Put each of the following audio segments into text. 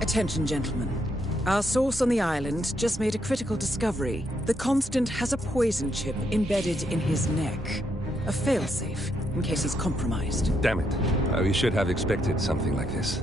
Attention, gentlemen. Our source on the island just made a critical discovery. The Constant has a poison chip embedded in his neck. A failsafe, in case he's compromised. Damn it. We should have expected something like this.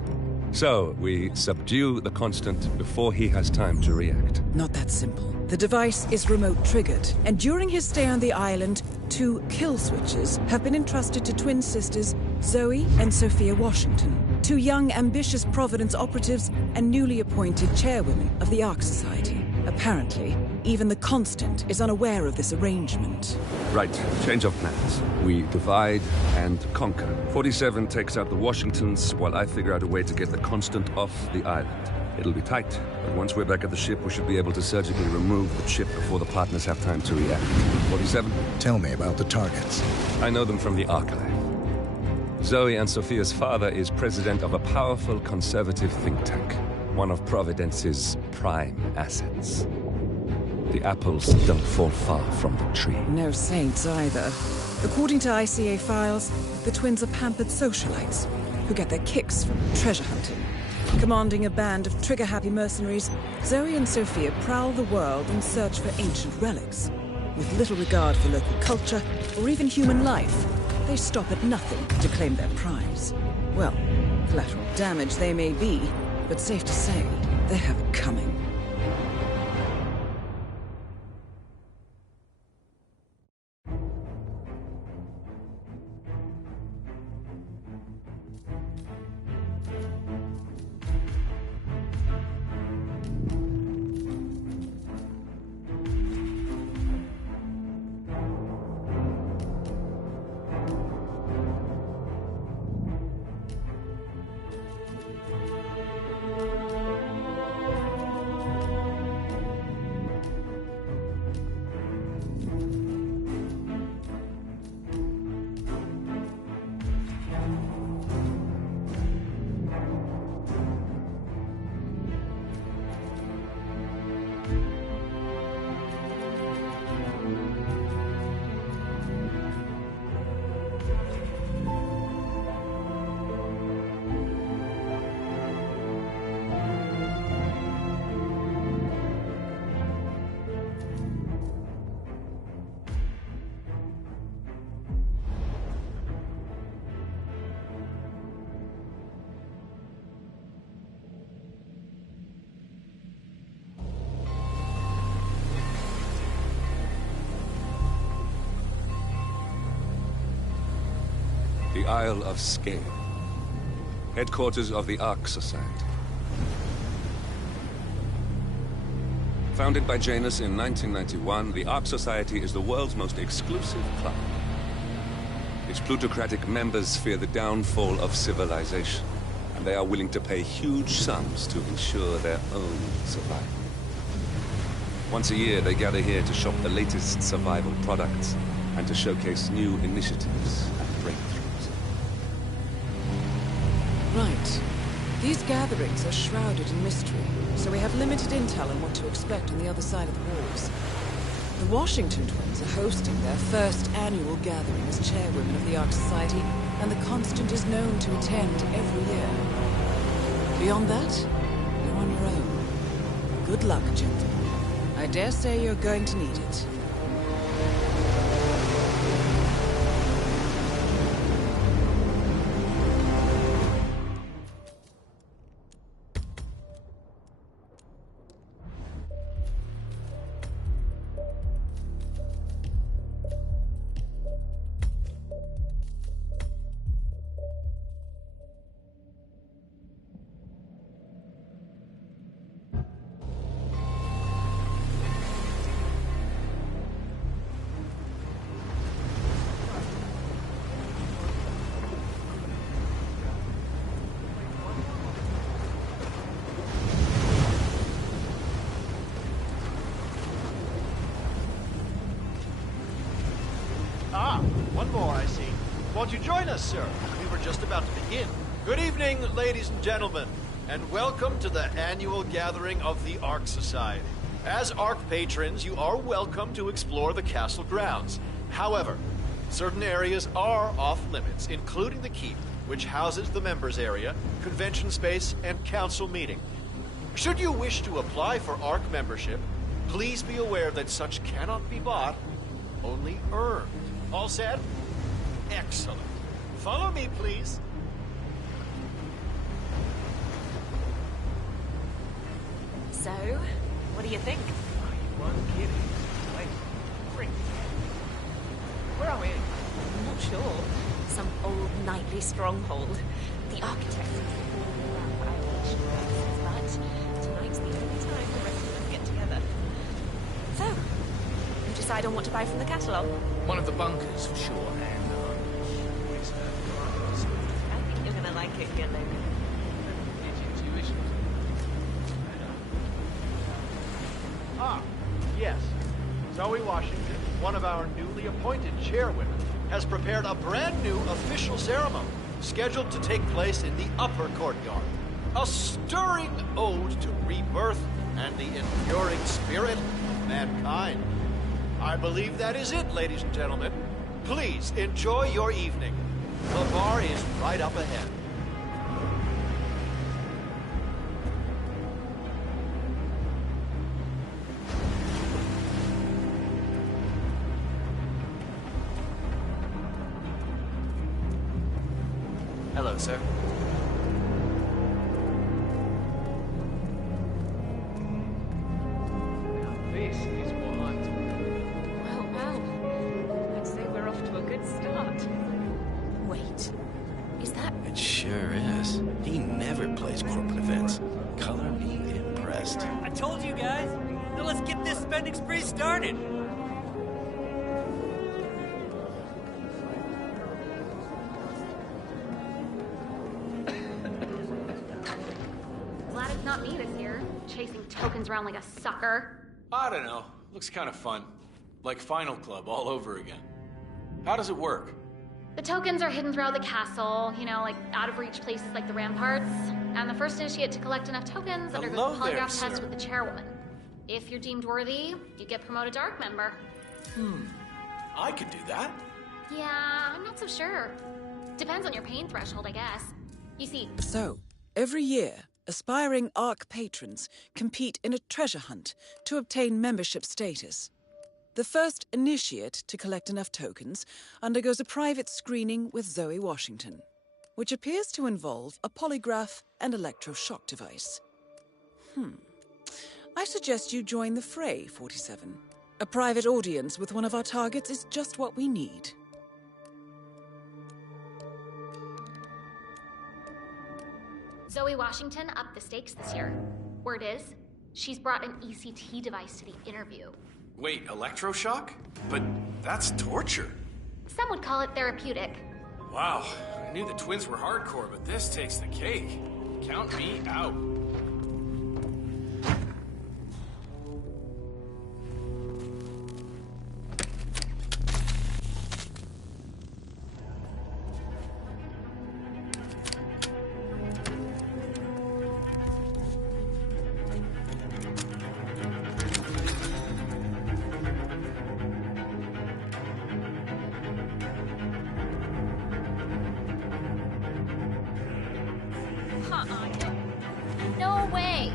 So, we subdue the Constant before he has time to react. Not that simple. The device is remote-triggered, and during his stay on the island, 2 kill switches have been entrusted to twin sisters Zoe and Sophia Washington, 2 young, ambitious Providence operatives and newly appointed chairwomen of the Ark Society. Apparently, even the Constant is unaware of this arrangement. Right, change of plans. We divide and conquer. 47 takes out the Washingtons, while I figure out a way to get the Constant off the island. It'll be tight, but once we're back at the ship, we should be able to surgically remove the chip before the partners have time to react. 47? Tell me about the targets. I know them from the archive. Zoe and Sophia's father is president of a powerful conservative think tank, one of Providence's prime assets. The apples don't fall far from the tree. No saints either. According to ICA files, the twins are pampered socialites who get their kicks from treasure hunting. Commanding a band of trigger-happy mercenaries, Zoe and Sophia prowl the world in search for ancient relics. With little regard for local culture or even human life, they stop at nothing to claim their prize. Well, collateral damage they may be, but safe to say, they have it coming. The Isle of Skye, headquarters of the Ark Society. Founded by Janus in 1991, the Ark Society is the world's most exclusive club. Its plutocratic members fear the downfall of civilization, and they are willing to pay huge sums to ensure their own survival. Once a year, they gather here to shop the latest survival products and to showcase new initiatives and breakthroughs. Right. These gatherings are shrouded in mystery, so we have limited intel on what to expect on the other side of the walls. The Washington twins are hosting their first annual gathering as chairwomen of the Ark Society, and the Constant is known to attend every year. Beyond that, you're on your own. Good luck, gentlemen. I dare say you're going to need it. One more, I see. Won't you join us, sir? We were just about to begin. Good evening, ladies and gentlemen, and welcome to the annual gathering of the Ark Society. As Ark patrons, you are welcome to explore the castle grounds. However, certain areas are off-limits, including the keep, which houses the members area, convention space, and council meeting. Should you wish to apply for ARK membership, please be aware that such cannot be bought, only earned. All set? Excellent. Follow me, please. So, what do you think? One kid is like great. Where are we? I'm not sure. Some old knightly stronghold. The architect seems to fall around Irish races, but tonight's the only time the rest of them get together. So, you decide on what to buy from the catalogue? One of the bunkers, for sure, and always prize. I think you're gonna like it, Gillick. Get intuition. Ah, yes. Zoe Washington, one of our newly appointed chairwomen, has prepared a brand new official ceremony scheduled to take place in the upper courtyard. A stirring ode to rebirth and the enduring spirit of mankind. I believe that is it, ladies and gentlemen. Please enjoy your evening. The bar is right up ahead. Hello, sir. This is what Well, I'd say we're off to a good start. Wait, is that... It sure is. He never plays corporate events. Color me impressed. I told you guys. Now let's get this spending spree started. Glad it's not me this year, chasing tokens around like a sucker. I don't know. Looks kind of fun. Like Final Club all over again. How does it work? The tokens are hidden throughout the castle, you know, like out of reach places like the ramparts. And the first initiate to collect enough tokens undergoes Hello a polygraph there, test sir. with the chairwoman. If you're deemed worthy, you get promoted to ARK member. I could do that. Yeah, I'm not so sure. Depends on your pain threshold, I guess. You see, So, every year, aspiring ARK patrons compete in a treasure hunt to obtain membership status. The first initiate to collect enough tokens undergoes a private screening with Zoe Washington, which appears to involve a polygraph and electroshock device. I suggest you join the fray, 47. A private audience with one of our targets is just what we need. Zoe Washington upped the stakes this year. Word is, she's brought an ECT device to the interview. Wait, electroshock? But that's torture. Some would call it therapeutic. Wow, I knew the twins were hardcore, but this takes the cake. Count me out. No way!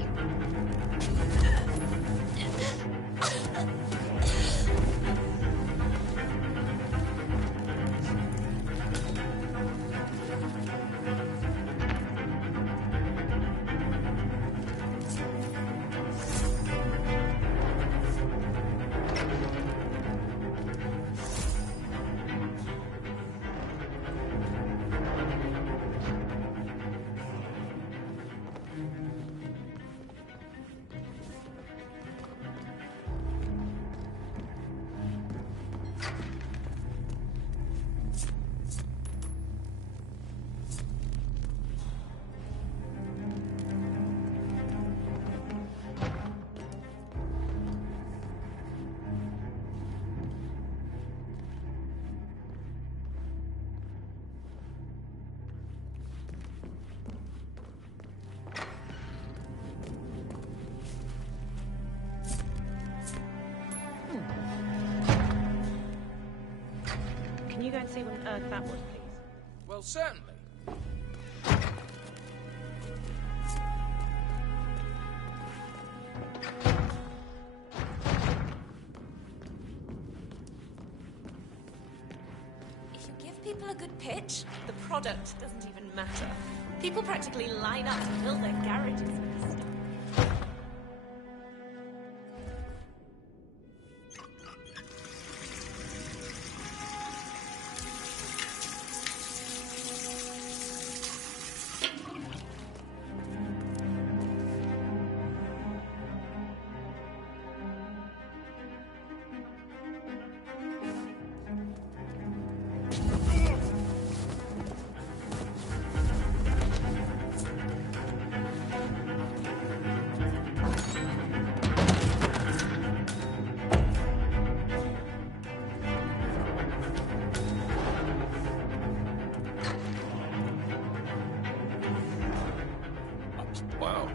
Can you go and see what on earth that was, please? Well, certainly. a good pitch, the product doesn't even matter. People practically line up to fill their garages with this stuff. Wow.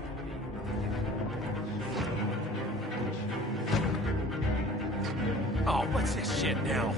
Oh, what's this shit now?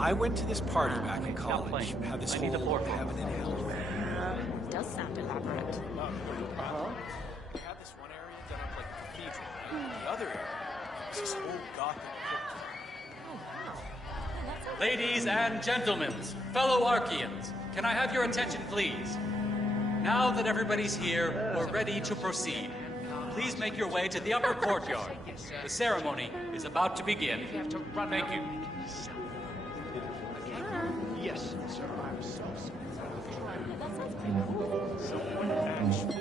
I went to this party back in college. Had this whole heaven and hell thing. Does sound elaborate. They had this one area done up like a cathedral, right? The other area was this whole gothic crypto. Ladies and gentlemen, fellow Archeans, can I have your attention, please? Now that everybody's here, we're ready to proceed. Please make your way to the upper courtyard. The ceremony is about to begin. Thank you. Yes, sir. I'm so sorry. That sounds pretty cool. Someone actually.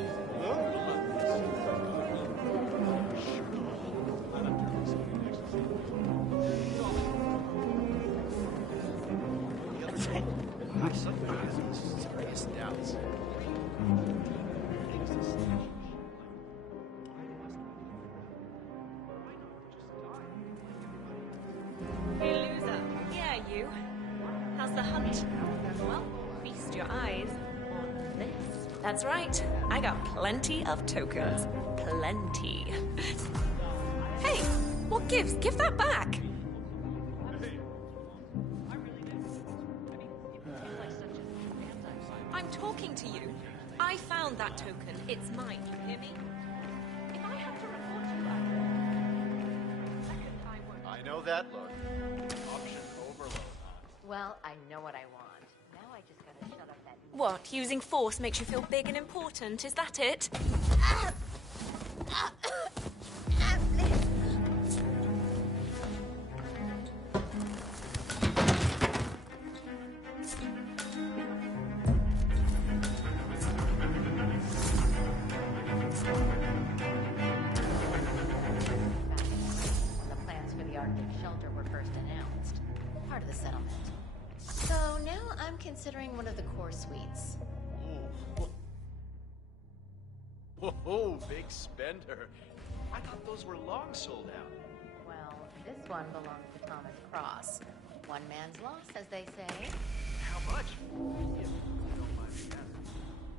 I suddenly have some serious doubts. Hey, loser. Yeah, you. How's the hunt? Well, feast your eyes on this. That's right. I got plenty of tokens. Plenty. Hey, what gives? Give that back. I'm talking to you. I found that token. It's mine. You hear me? If I have to report you, I won't. I know that look. Option overload. Well, I know what I want. Now I just gotta shut up that... What? Using force makes you feel big and important? Is that it? When the plans for the Arctic shelter were first announced. Part of the settlement. So now I'm considering one of the core suites. Whoa, big spender. I thought those were long sold out. Well, this one belongs to Thomas Cross. One man's loss, as they say. How much? If you don't mind me asking.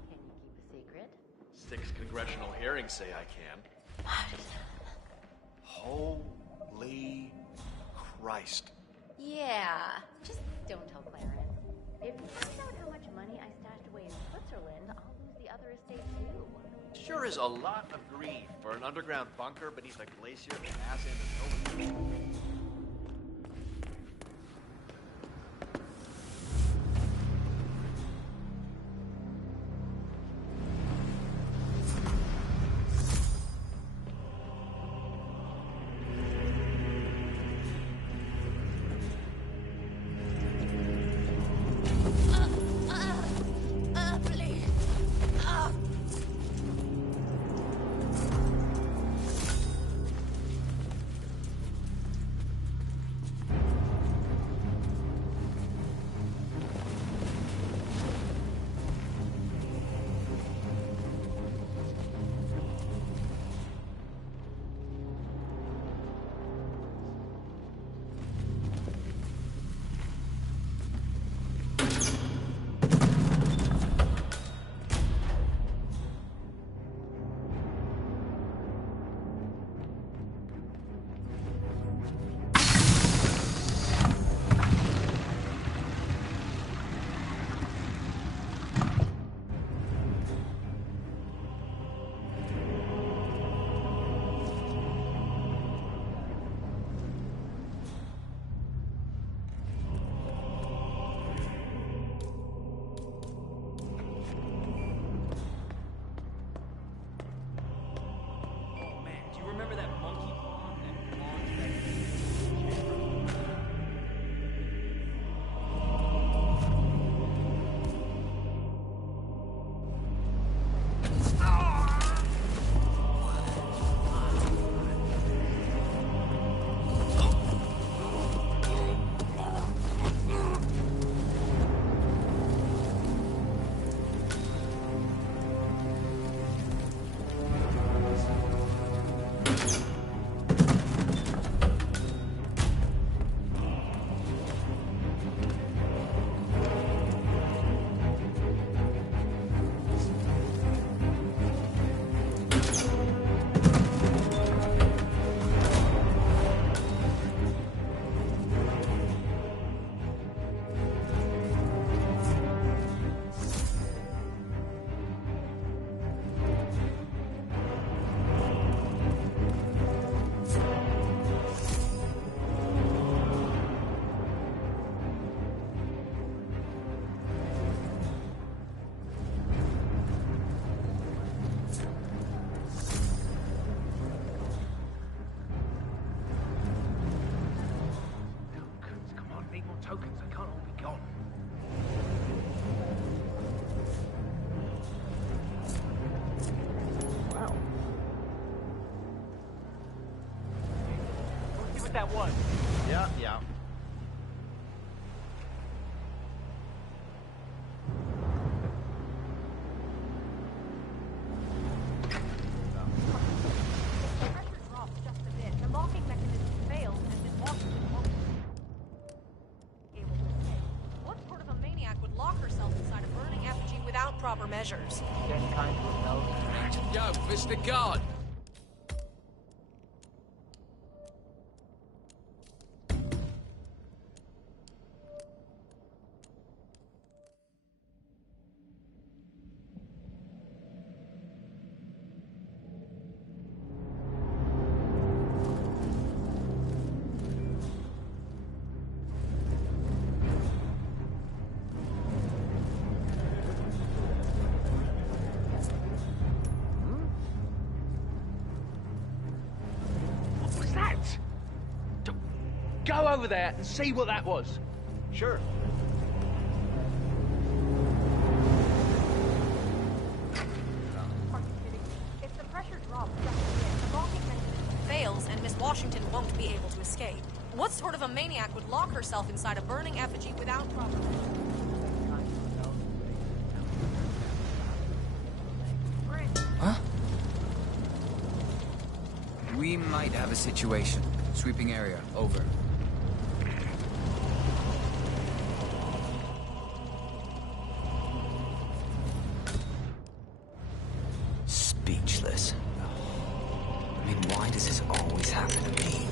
Can you keep a secret? 6 congressional hearings say I can. Holy Christ. Yeah, just don't tell Clarence. If you find out how much money I stashed away in Switzerland, I'll lose the other estate too. Sure is a lot of green for an underground bunker beneath a glacier that has into nowhere. Please. tokens, they can't all be gone. Wow. Let's see what that was. Yeah, yeah. Proper measures. Yo, Mr. Guard! Go over there and see what that was. Sure. Are you kidding? If the pressure drops just a bit, the locking mechanism fails and Miss Washington won't be able to escape. What sort of a maniac would lock herself inside a burning effigy without proper measures? Huh? We might have a situation. Sweeping area, over. Speechless. I mean, why does this always happen to me?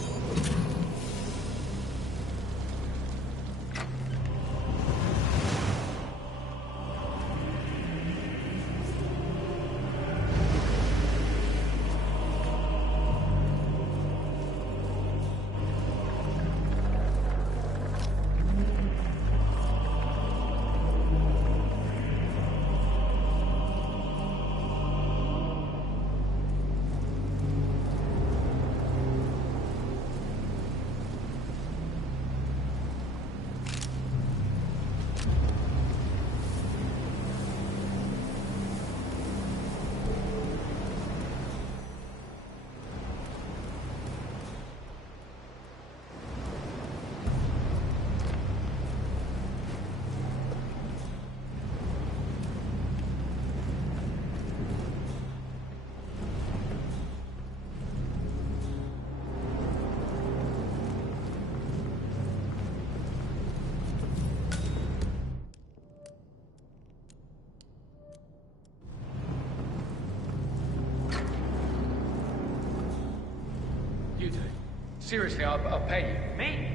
You do it. Seriously, I'll pay you. Me?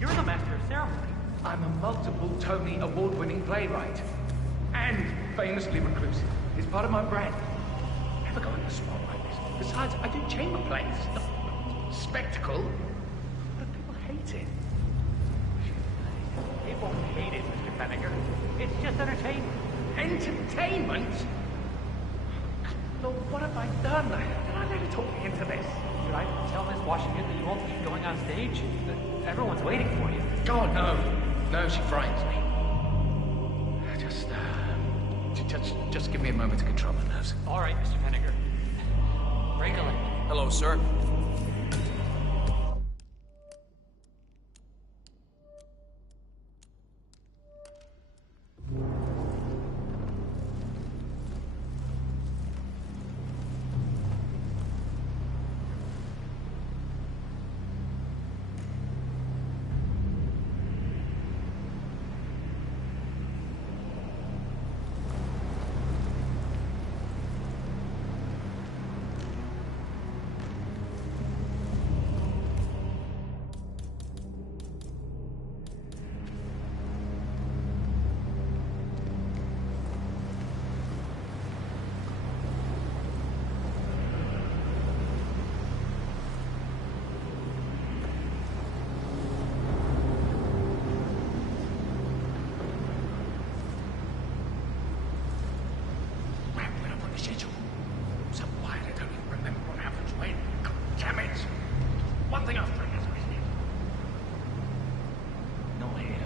You're the master of ceremony. I'm a multiple Tony award-winning playwright. And famously reclusive. It's part of my brand. Never go in the spot like this. Besides, I do chamber plays. Spectacle. But people hate it. People hate it, Mr. Fenniger. It's just entertainment. Entertainment? Lord, what have I done? Did I let it talk me into this? Should I tell Miss Washington that you won't be going on stage? That everyone's waiting for you. God, no. No, she frightens me. Just give me a moment to control my nerves. All right, Mr. Fenniger. Break a leg. Hello, sir. One thing after another, isn't it? Not here.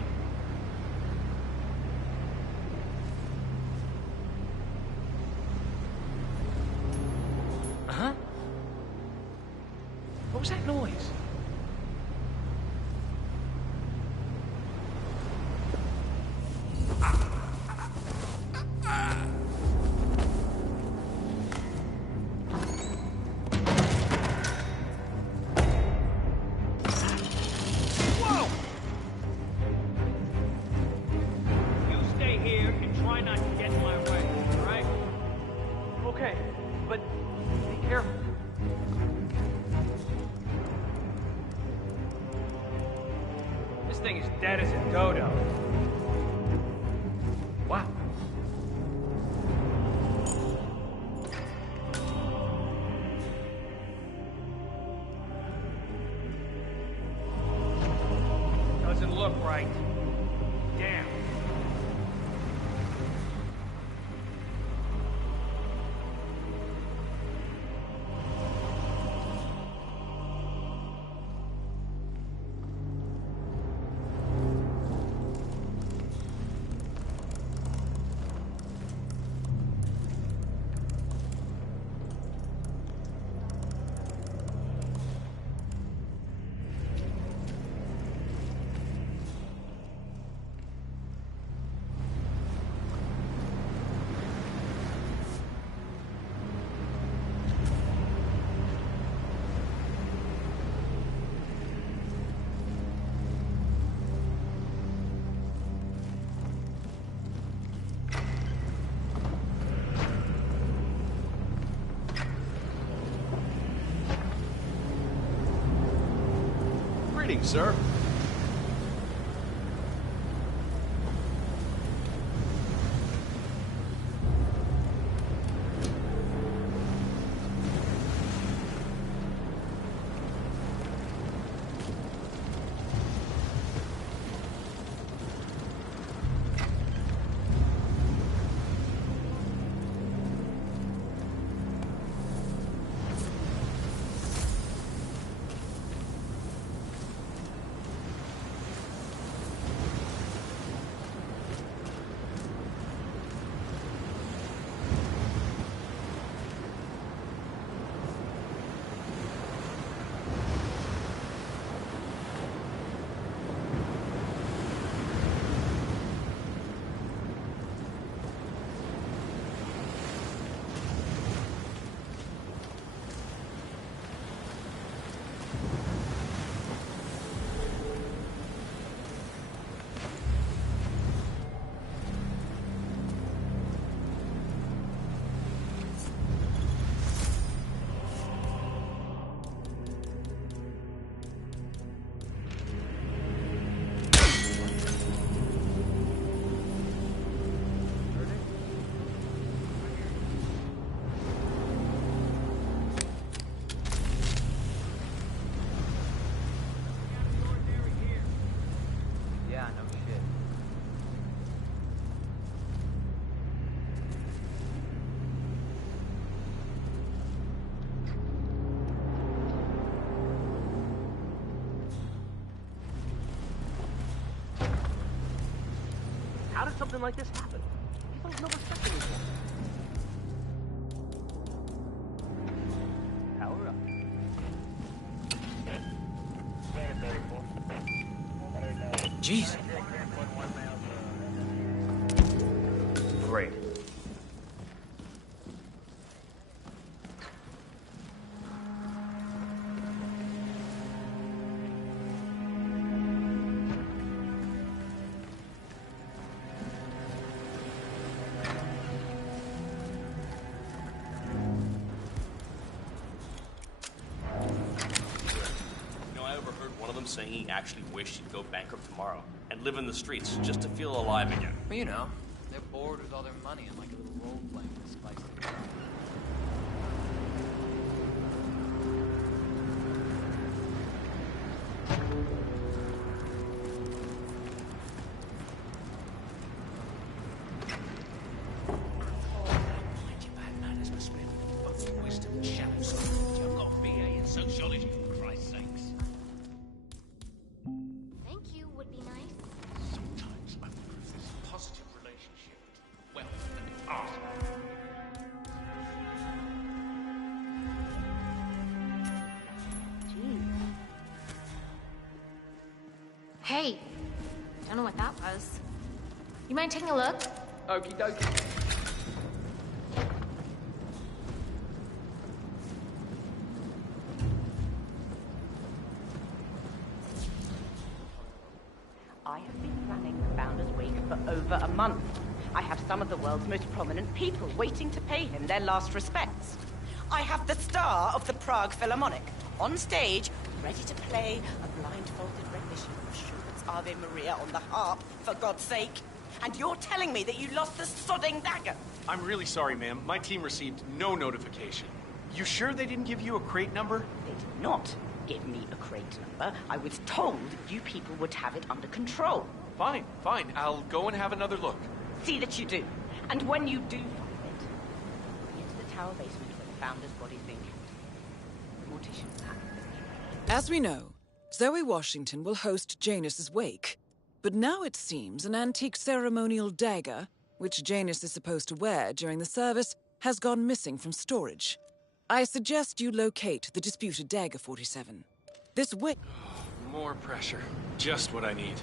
This thing is dead as a dodo. Wow. Doesn't look right. Damn. Greetings, sir. How did something like this happen? People have no respect anymore. Power up. Jeez. Great. Saying he actually wished he'd go bankrupt tomorrow and live in the streets just to feel alive again. Well, you know, they're bored with all their money and like a little role-playing to spice things up. Hey, don't know what that was. You mind taking a look? Okie dokie. I have been running the Founders Week for over a month. I have some of the world's most prominent people waiting to pay him their last respects. I have the star of the Prague Philharmonic on stage, ready to play a blindfolded rendition of Schubert's Ave Maria on the harp, for God's sake. And you're telling me that you lost the sodding dagger? I'm really sorry, ma'am. My team received no notification. You sure they didn't give you a crate number? They did not give me a crate number. I was told you people would have it under control. Fine, fine. I'll go and have another look. See that you do. And when you do find it, be into the tower basement where the founder's body's being kept. The mortician's happy. As we know, Zoe Washington will host Janus's wake. But now it seems an antique ceremonial dagger, which Janus is supposed to wear during the service, has gone missing from storage. I suggest you locate the disputed dagger 47. This wake... More pressure. Just what I need.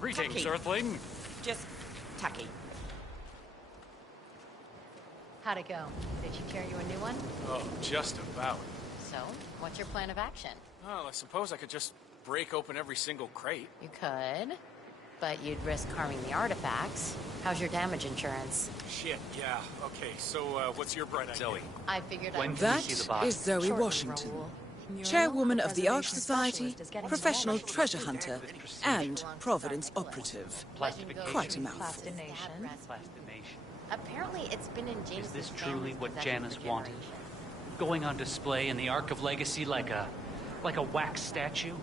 Greetings, Tacky. Earthling. Just tacky. How'd it go? Did she tear you a new one? Oh, just about. So, what's your plan of action? Well, I suppose I could just break open every single crate. You could, but you'd risk harming the artifacts. How's your damage insurance? Shit, yeah. Okay, so what's your bright idea? Zoe. I figured When I'd... can we That see the box? is Zoe Shortly, Washington, Raoul. chairwoman of the Ark Preservation Society, specialist is getting professional some treasure hunter, and Providence operative. Plastification. Quite a mouthful. Plastination. Plastination. Apparently, it's been in Janus's Is this family's truly what possession Janus for wanted? generations. Going on display in the Ark of Legacy like a wax statue?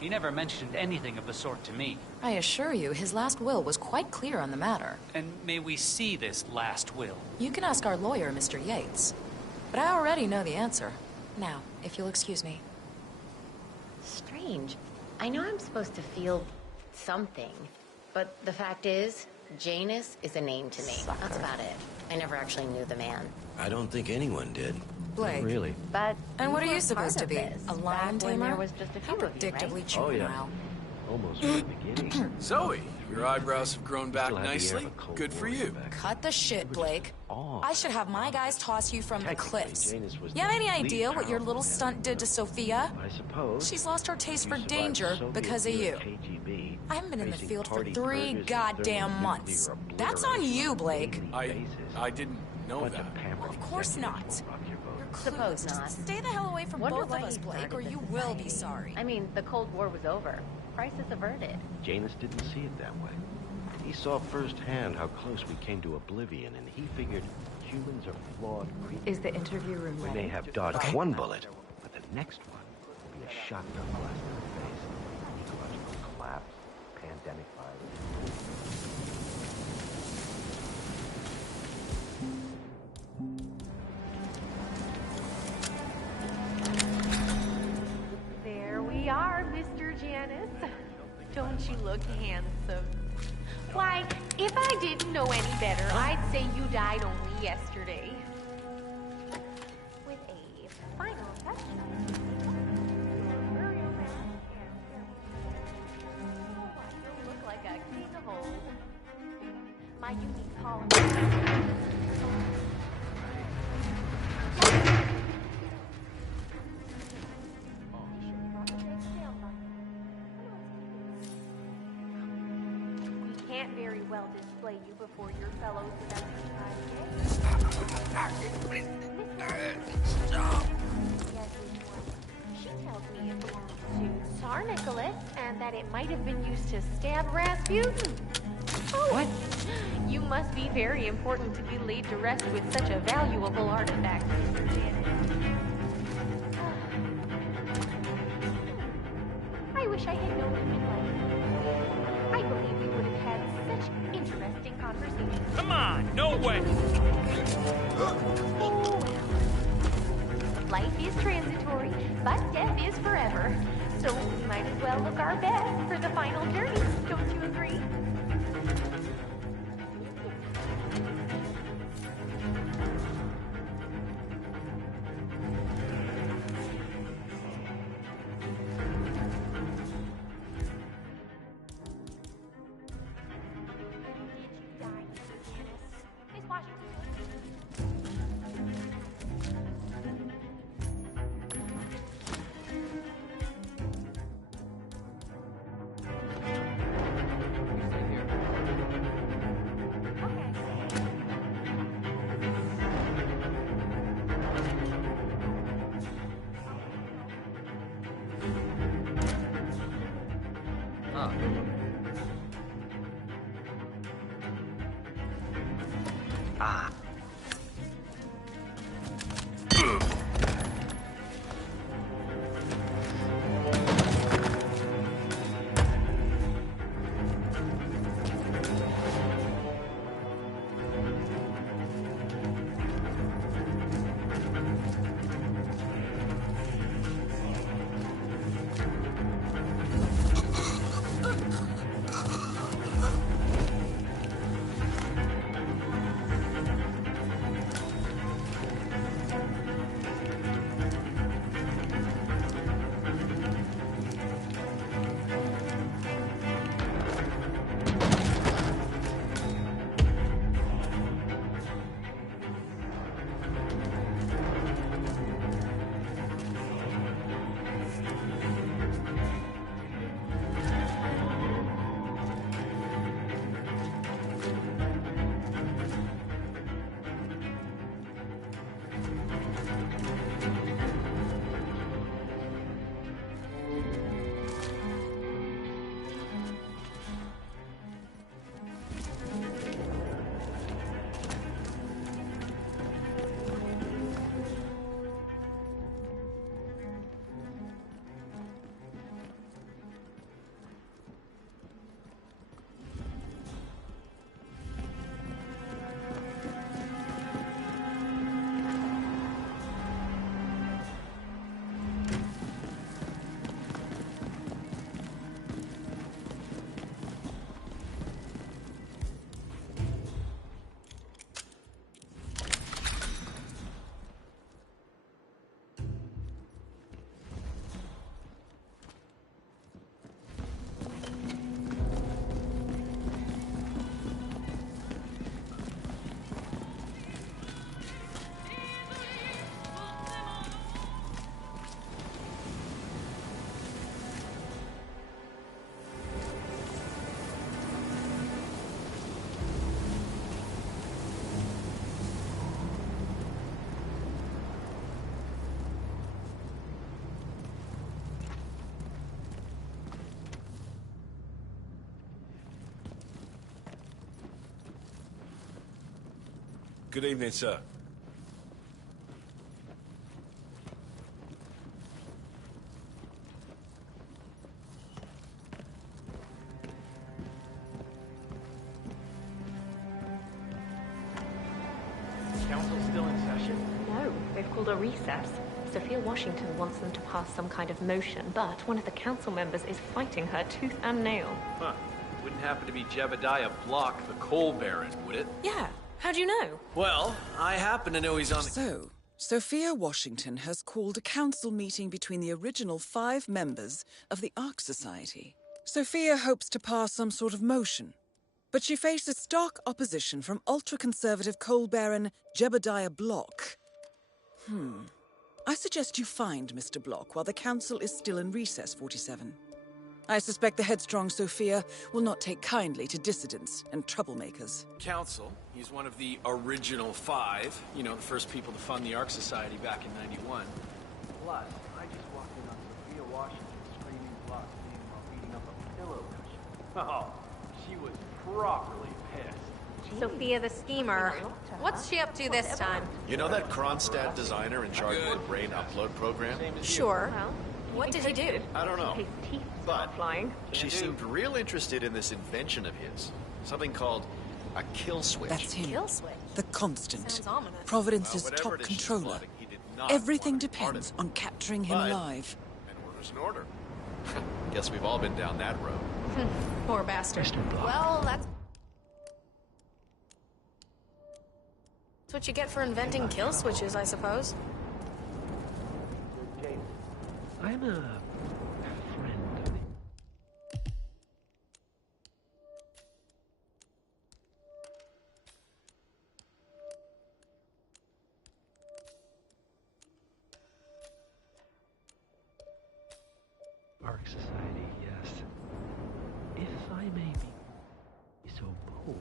He never mentioned anything of the sort to me. I assure you, his last will was quite clear on the matter. And may we see this last will? You can ask our lawyer, Mr. Yates. But I already know the answer. Now, if you'll excuse me. Strange. I know I'm supposed to feel something, but the fact is, Janus is a name to me. Sucker. That's about it. I never actually knew the man. I don't think anyone did. Blake. Really? But And what are were you supposed to part be? of this A lion back when tamer? there was just a few How of you, right? predictably Oh, yeah. juvenile. Almost from the beginning. Zoe, your eyebrows have grown back Still had the air nicely. of a Cold Good for War you. back. Cut the shit, Blake. off. I should have my guys toss you from the Technically, cliffs. Janus was You have any the lead idea what your powerful little stunt did to Sophia? I suppose. She's lost her taste you for survived danger the Soviet because of era you. KGB, I haven't been in the facing field for party 3 burgers and goddamn thermonuclear months. That's on you, Blake. I didn't know that. Of course not. Suppose not. Stay the hell away from Wonder both why of us, he Blake, started or the you will be society. sorry. I mean, the Cold War was over. Crisis averted. Janus didn't see it that way. He saw firsthand how close we came to oblivion, and he figured humans are flawed creatures. Is the interview room We ready? may have dodged one bullet, but the next one will be a shotgun blast in the face. Ecological collapse, pandemic virus. There we are, Mr. Janus. Don't you look handsome? Why, if I didn't know any better, I'd say you died only yesterday. With a final touch. You look like a king of old. My unique pollen. We can't very well display you before your fellows without you She tells me it belongs to Tsar Nicholas and that it might have been used to stab Rasputin. Oh, what? You must be very important to be laid to rest with such a valuable artifact, Mr. Janus. I wish I had known you like this. I believe we would have had such interesting conversations. Come on, no way! Life is transitory, but death is forever. So we might as well look our best for the final journey. Don't you agree? Miss Washington. Good evening, sir. Council's still in session? No, they've called a recess. Sophia Washington wants them to pass some kind of motion, but one of the council members is fighting her tooth and nail. Huh. Wouldn't happen to be Jebediah Block, the coal baron, would it? Yeah. How'd you know? Well, I happen to know he's on the... So, Sophia Washington has called a council meeting between the original 5 members of the Ark Society. Sophia hopes to pass some sort of motion, but she faces stark opposition from ultra-conservative coal baron Jebediah Block. I suggest you find Mr. Block while the council is still in recess, 47. I suspect the headstrong Sophia will not take kindly to dissidents and troublemakers. Council. He's one of the original 5. You know, the first people to fund the Ark Society back in '91. Plus, I just walked in on Sophia Washington screaming block name while beating up a pillow cushion. Oh, she was properly pissed. Sophia the schemer. What's she up to this time? You know that Kronstadt designer in charge of the brain upload program? Sure. What did he do? I don't know. But flying. she seemed real interested in this invention of his. Something called a kill switch. That's him. Kill switch. The Constant. Sounds ominous. Providence's Whatever top it is she's controller. plotting, he did not Everything want to be part depends of it. on capturing him But alive. an order's an order. Guess we've all been down that road. Poor bastard. Well, that's what you get for inventing kill switches, I suppose. I'm a friend. Ark Society, yes. If I may be so bold.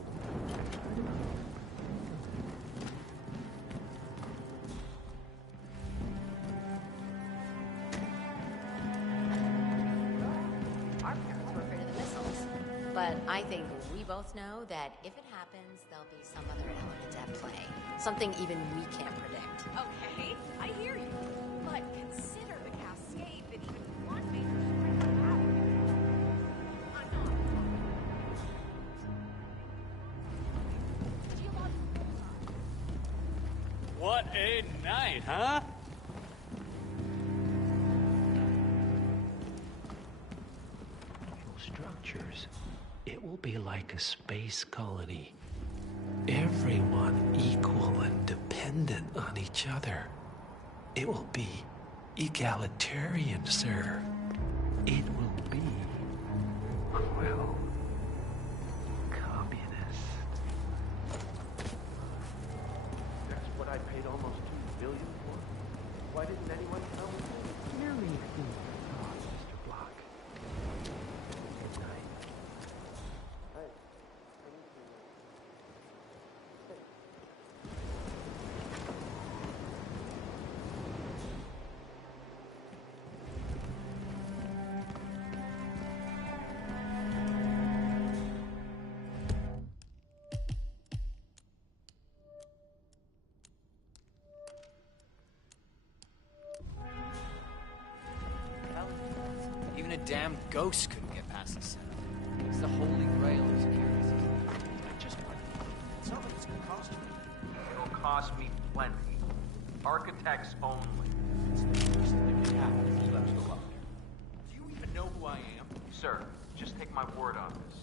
our parents were afraid of the missiles. But I think we both know that if it happens, there'll be some other element at play. Something even we can't predict. Okay, I hear you. But consider the cascade that even one major string of power. I'm not. What a night, huh? Structures. It will be like a space colony. Everyone equal and dependent on each other. It will be egalitarian, sir. It will be, well, communist. That's what I paid almost $2 billion for. Why didn't anyone tell me? Merely food for thought, Mr. Block. Good night. Even a damn ghost couldn't get past the Senate. It's the holy grail of security system. Just what? It's not like it's gonna cost you. It'll cost me plenty. Architects only. It's the worst thing that can happen if you let us go up there. Do you even know who I am? Sir, just take my word on this.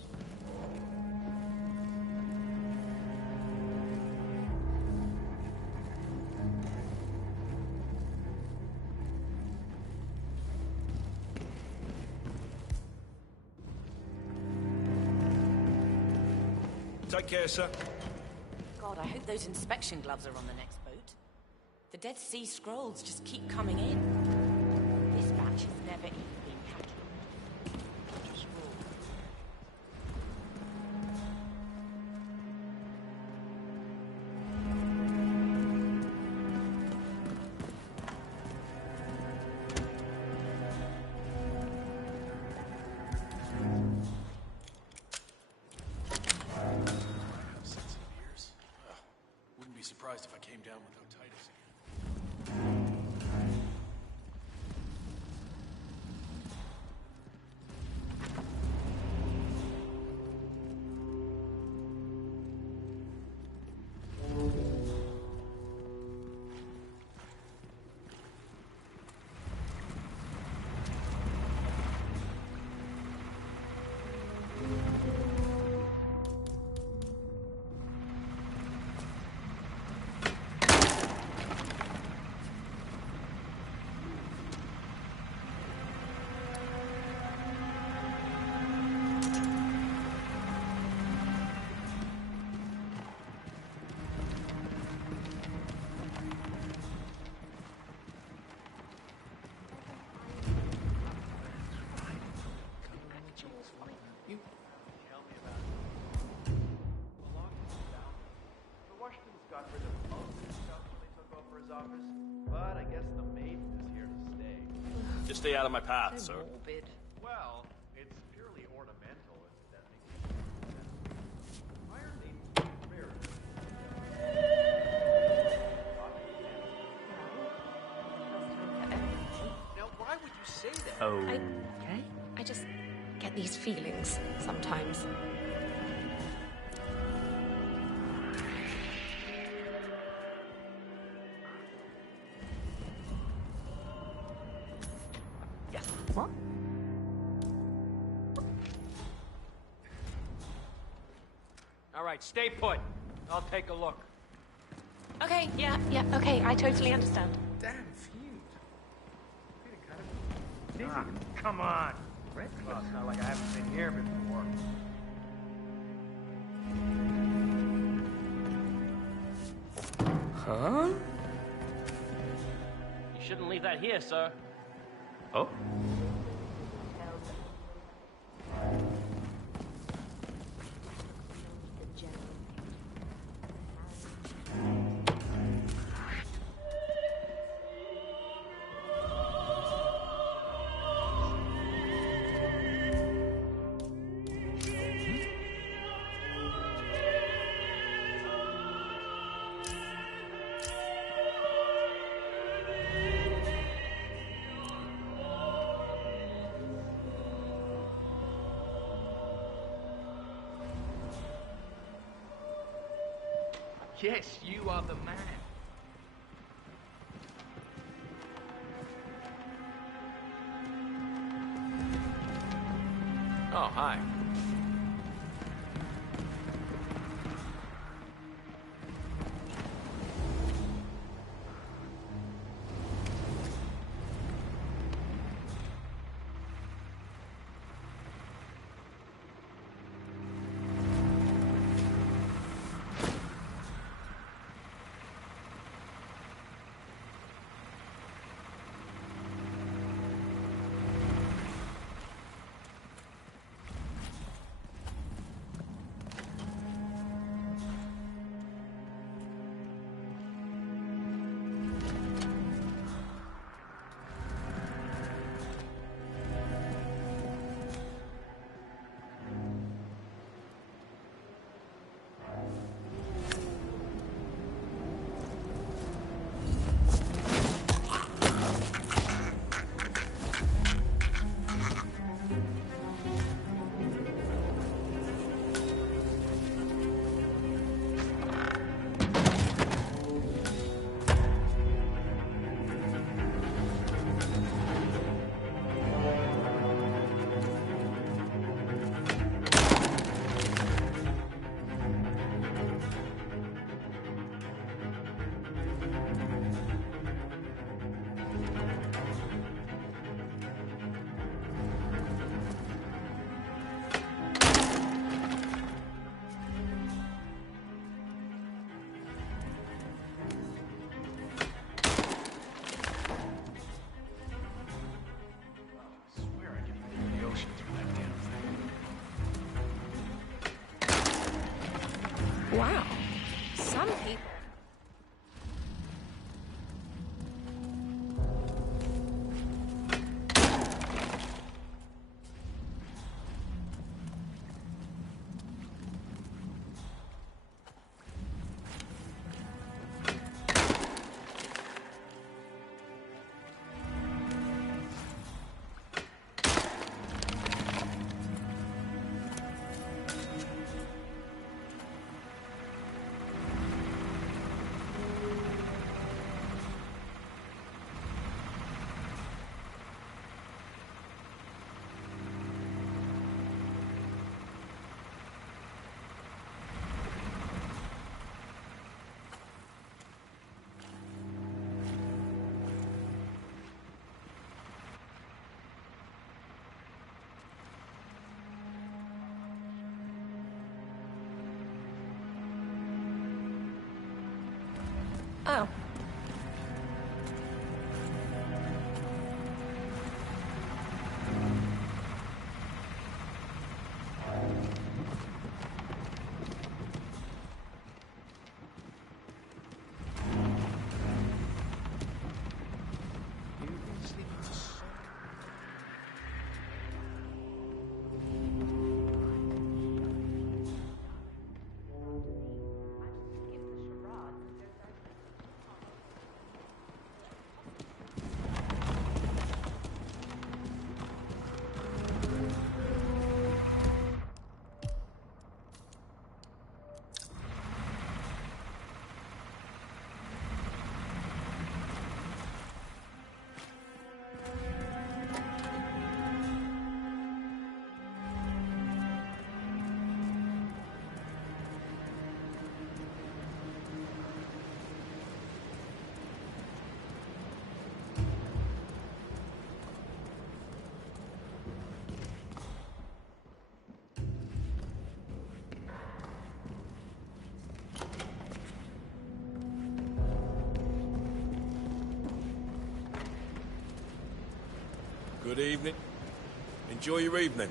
Take care, sir. God, I hope those inspection gloves are on the next boat. The Dead Sea Scrolls just keep coming in. This batch has never even been cataloged. Just roll. Just stay out of my path, sir. Morbid. Well, it's purely ornamental, if that makes sense. Now, why would you say that? Okay. I just get these feelings sometimes. Yes. What? All right, stay put. I'll take a look. Okay, yeah, okay, I totally understand. Damn feud. Ah, come on. Red Cross, not like I haven't been here before. Huh? You shouldn't leave that here, sir. Oh? Yes, you are the man. Oh, hi. Wow. Some people. Good evening. Enjoy your evening.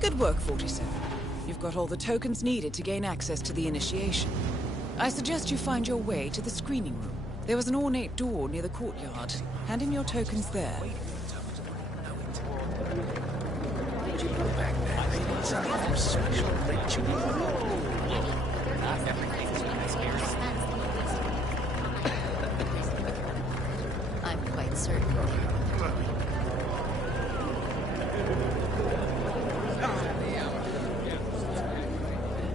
Good work, 47. You've got all the tokens needed to gain access to the initiation. I suggest you find your way to the screening room. There was an ornate door near the courtyard. Hand in your tokens there. I'm quite certain.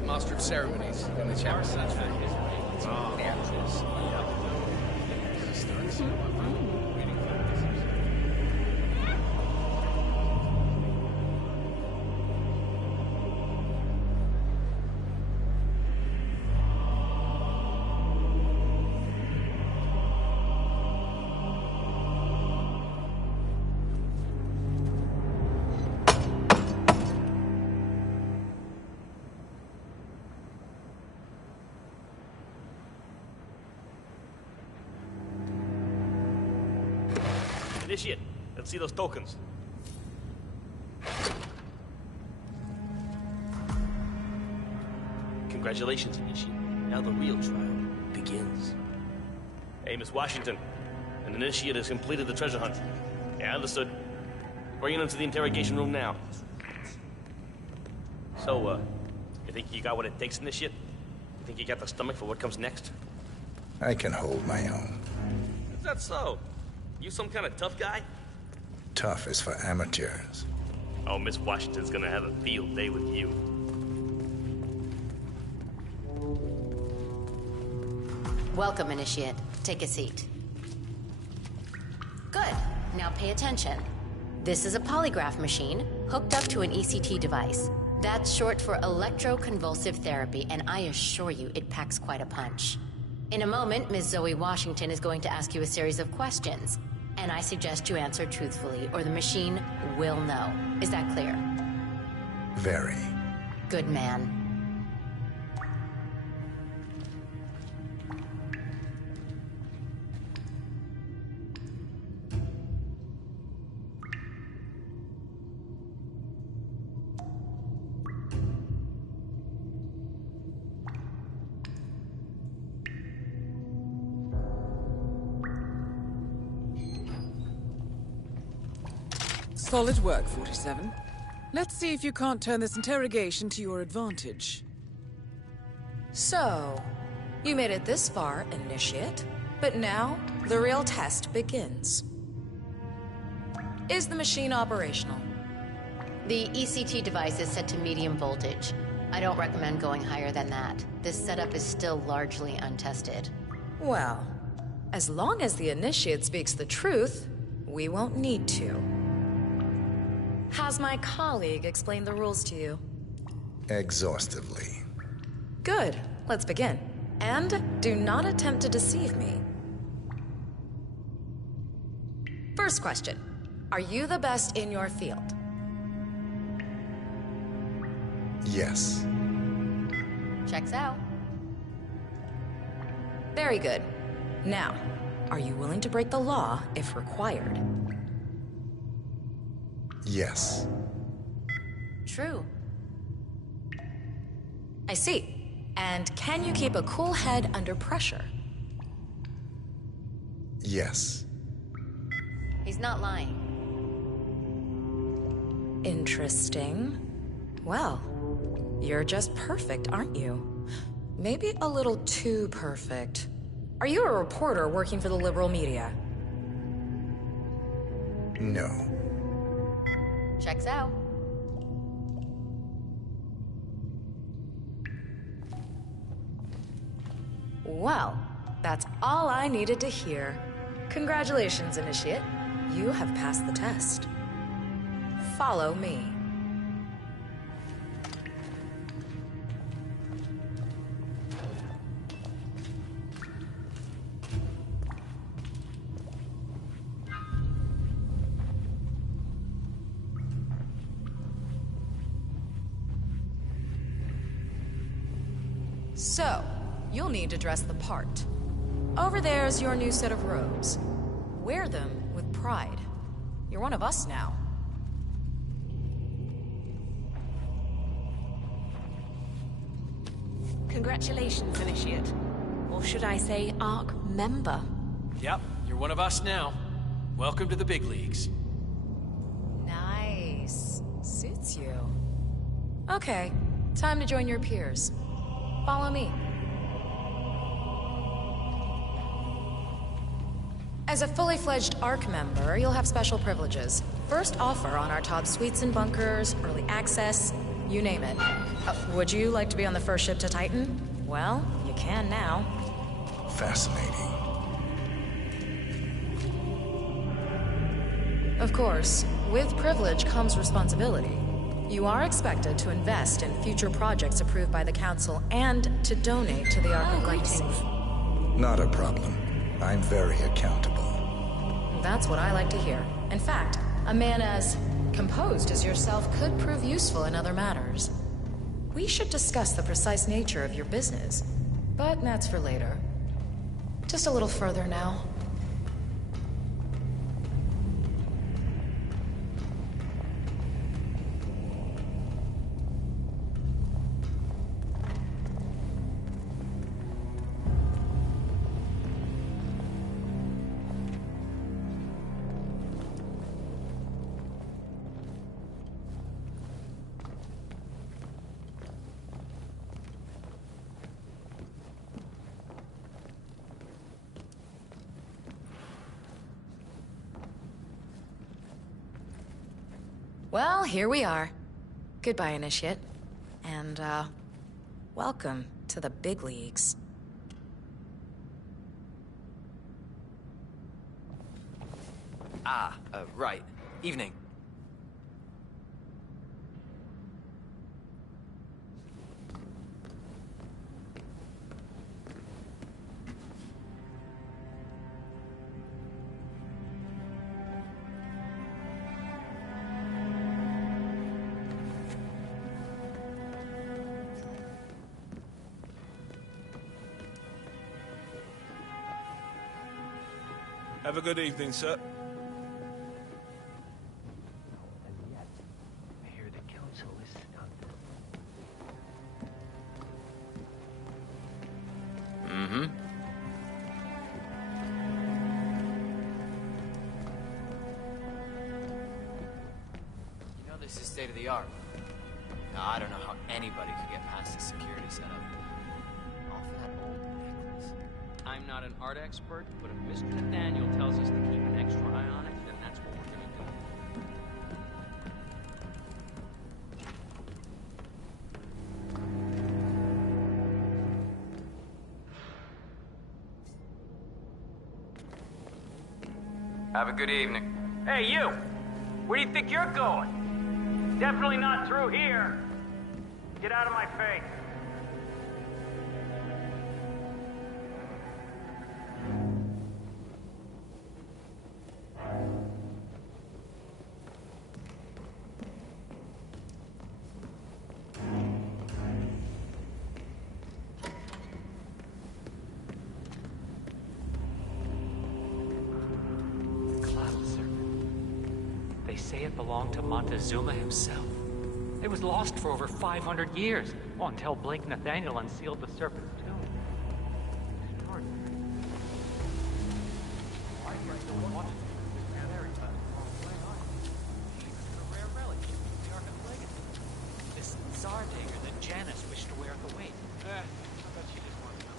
Master of Ceremonies in the chapel. Initiate. Let's see those tokens. Congratulations, Initiate. Now the real trial begins. Hey, Miss Washington. An Initiate has completed the treasure hunt. Yeah, understood. Bringing him to the interrogation room now. So, you think you got what it takes, Initiate? You think you got the stomach for what comes next? I can hold my own. Is that so? You some kind of tough guy? Tough is for amateurs. Oh, Miss Washington's gonna have a field day with you. Welcome, Initiate. Take a seat. Good. Now pay attention. This is a polygraph machine hooked up to an ECT device. That's short for electroconvulsive therapy, and I assure you it packs quite a punch. In a moment, Ms. Zoe Washington is going to ask you a series of questions, and I suggest you answer truthfully, or the machine will know. Is that clear? Very. Good man. Solid work, 47. Let's see if you can't turn this interrogation to your advantage. So, you made it this far, Initiate, but now the real test begins. Is the machine operational? The ECT device is set to medium voltage. I don't recommend going higher than that. This setup is still largely untested. Well, as long as the Initiate speaks the truth, we won't need to. Has my colleague explained the rules to you? Exhaustively. Good. Let's begin. And do not attempt to deceive me. First question. Are you the best in your field? Yes. Checks out. Very good. Now, are you willing to break the law if required? Yes. True. I see. And can you keep a cool head under pressure? Yes. He's not lying. Interesting. Well, you're just perfect, aren't you? Maybe a little too perfect. Are you a reporter working for the liberal media? No. Checks out. Well, that's all I needed to hear. Congratulations, Initiate. You have passed the test. Follow me. So, you'll need to dress the part. Over there's your new set of robes. Wear them with pride. You're one of us now. Congratulations, Initiate. Or should I say, Ark member? Yep, you're one of us now. Welcome to the big leagues. Nice. Suits you. Okay, time to join your peers. Follow me. As a fully fledged ARC member, you'll have special privileges. First offer on our top suites and bunkers, early access, you name it. Would you like to be on the first ship to Titan? Well, you can now. Fascinating. Of course, with privilege comes responsibility. You are expected to invest in future projects approved by the Council and to donate to the Ark of Legacy. Not a problem. I'm very accountable. That's what I like to hear. In fact, a man as composed as yourself could prove useful in other matters. We should discuss the precise nature of your business, but that's for later. Just a little further now. Well, here we are. Goodbye, Initiate. And, welcome to the big leagues. Right. Evening. Have a good evening, sir. I hear the council is Mm-hmm. You know this is state of the art. Now, I don't know how anybody could get past the security setup. All for that old necklace. I'm not an art expert, but if Mr. Nathaniel tells us to keep an extra eye on it, then that's what we're gonna do. Have a good evening. Hey, you! Where do you think you're going? Definitely not through here. Get out of my face. They say it belonged to Montezuma himself. It was lost for over 500 years, until Blake Nathaniel unsealed the Serpent's tomb. Extraordinary. Why are you still watching this very a rare relic from the Ark of Legacy. This Zardager that Janus wished to wear at the wake. I bet she just wanted to know.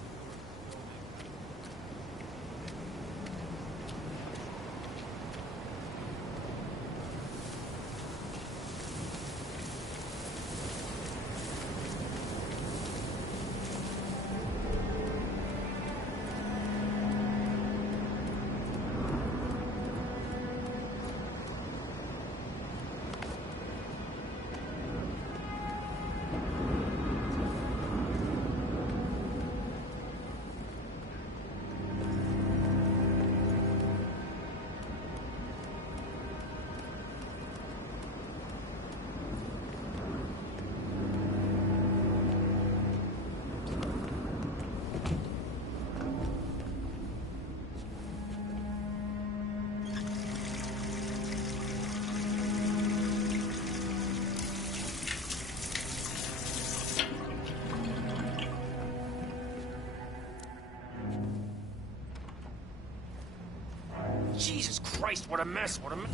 Christ, what a mess, what a mess.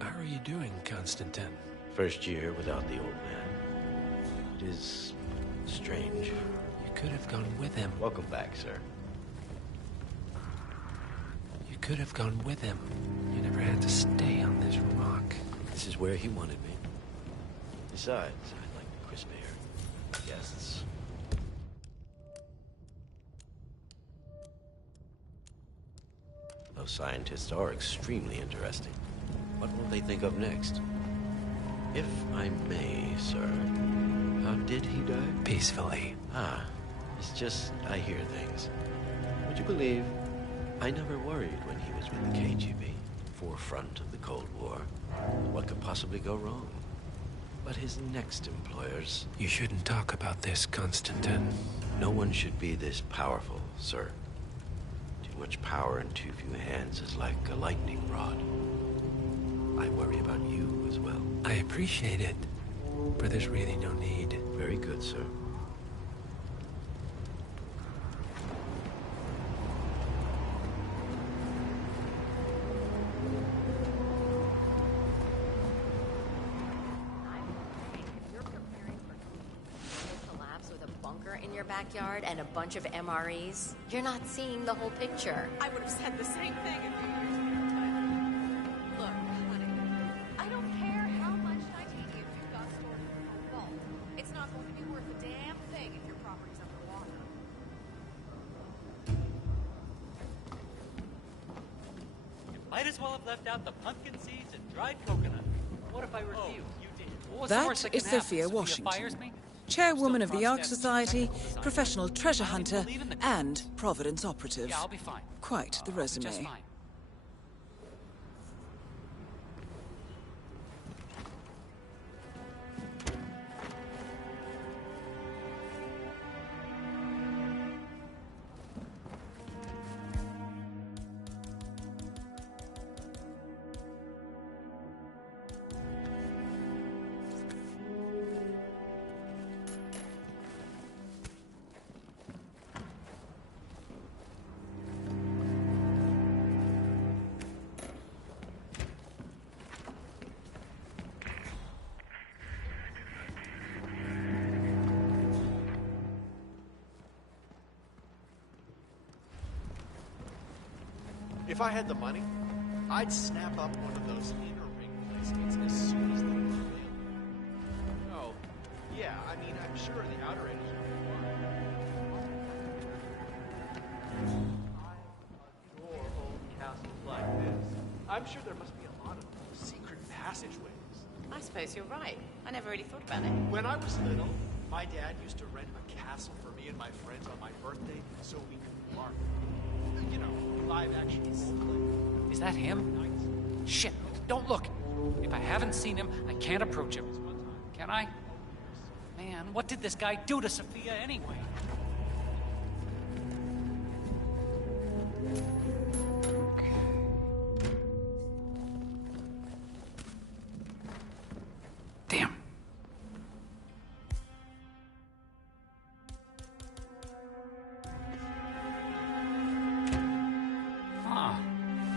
How are you doing, Constantine? First year without the old man. It is strange. You could have gone with him. Welcome back, sir. You could have gone with him. You never had to stay on this rock. This is where he wanted me. Besides, I'd like the crisp air. Guests. Those scientists are extremely interesting. What will they think of next? If I may, sir, how did he die? Peacefully. Ah, it's just I hear things. Would you believe I never worried when he was with the KGB, forefront of the Cold War. What could possibly go wrong? But his next employers... You shouldn't talk about this, Constantine. No one should be this powerful, sir. Too much power in too few hands is like a lightning rod. I worry about you as well. I appreciate it, but there's really no need. Very good, sir. Collapse with a bunker in your backyard and a bunch of MREs. You're not seeing the whole picture. I would have said the same thing a few years ago. Look, honey, I don't care how much titanium you've got stored in your vault. It's not going to be worth a damn thing if your property's underwater. You might as well have left out the pumpkin seeds and dried coconut. What if I refuse? You did. What's the worst That that is can happen? Sophia Washington, fires me? chairwoman of the Ark Society, professional treasure hunter, and Providence operative. Yeah, I'll be fine. Quite the Just resume. fine. If I had the money, I'd snap up one of those inner ring placements as soon as they were available. Oh, yeah, I mean, I'm sure the outer edges are I adore old castles like this. I'm sure there must be a lot of secret passageways. I suppose you're right. I never really thought about it. When I was little, my dad used to rent a castle for me and my friends on my birthday so we could mark. You know, live action role-play. Is that him? Shit, don't look. If I haven't seen him, I can't approach him. Can I? Man, what did this guy do to Sophia anyway? Damn.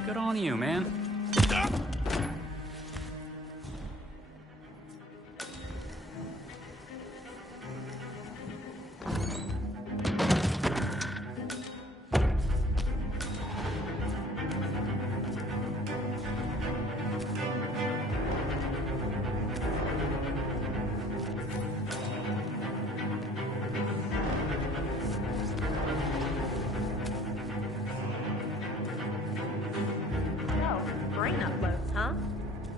Good on you, man.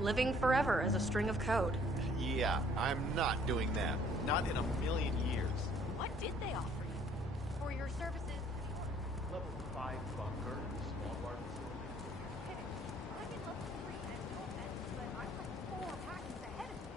Living forever as a string of code. Yeah, I'm not doing that. Not in a million years. What did they offer you? For your services? Level 5 bunker and small bar facility. Okay, I'm in level 3 and Coleman, but I'm like 4 packets ahead of you.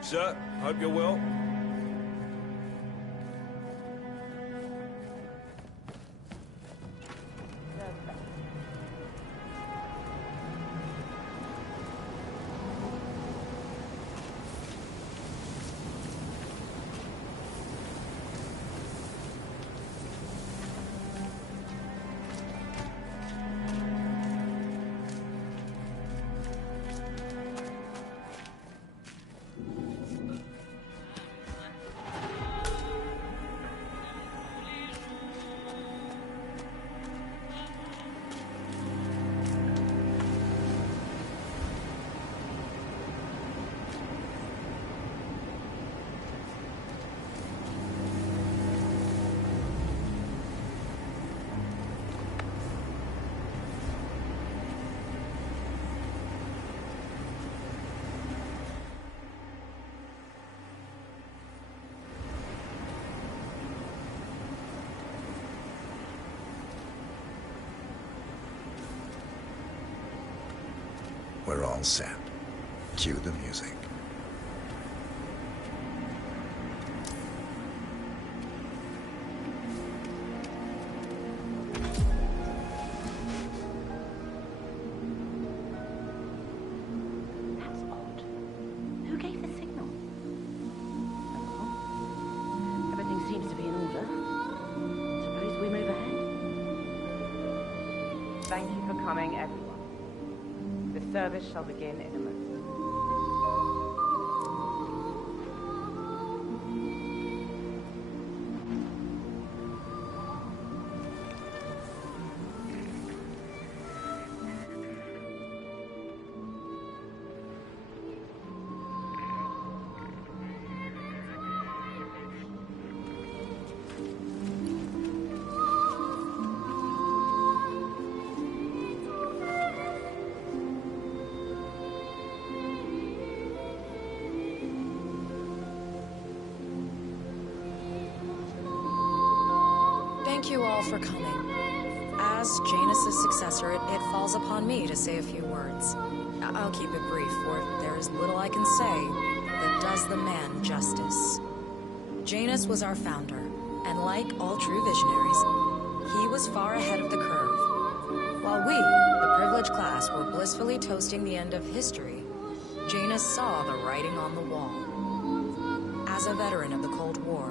Sir, hope you're well. We're all set. Cue the music. That's odd. Who gave the signal? Oh, everything seems to be in order. Suppose we move ahead. Thank you for coming, everyone. The service shall begin in a moment. Thank you all for coming. As Janus's successor, it falls upon me to say a few words. I'll keep it brief, for there is little I can say that does the man justice. Janus was our founder, and like all true visionaries, he was far ahead of the curve. While we, the privileged class, were blissfully toasting the end of history, Janus saw the writing on the wall. As a veteran of the Cold War,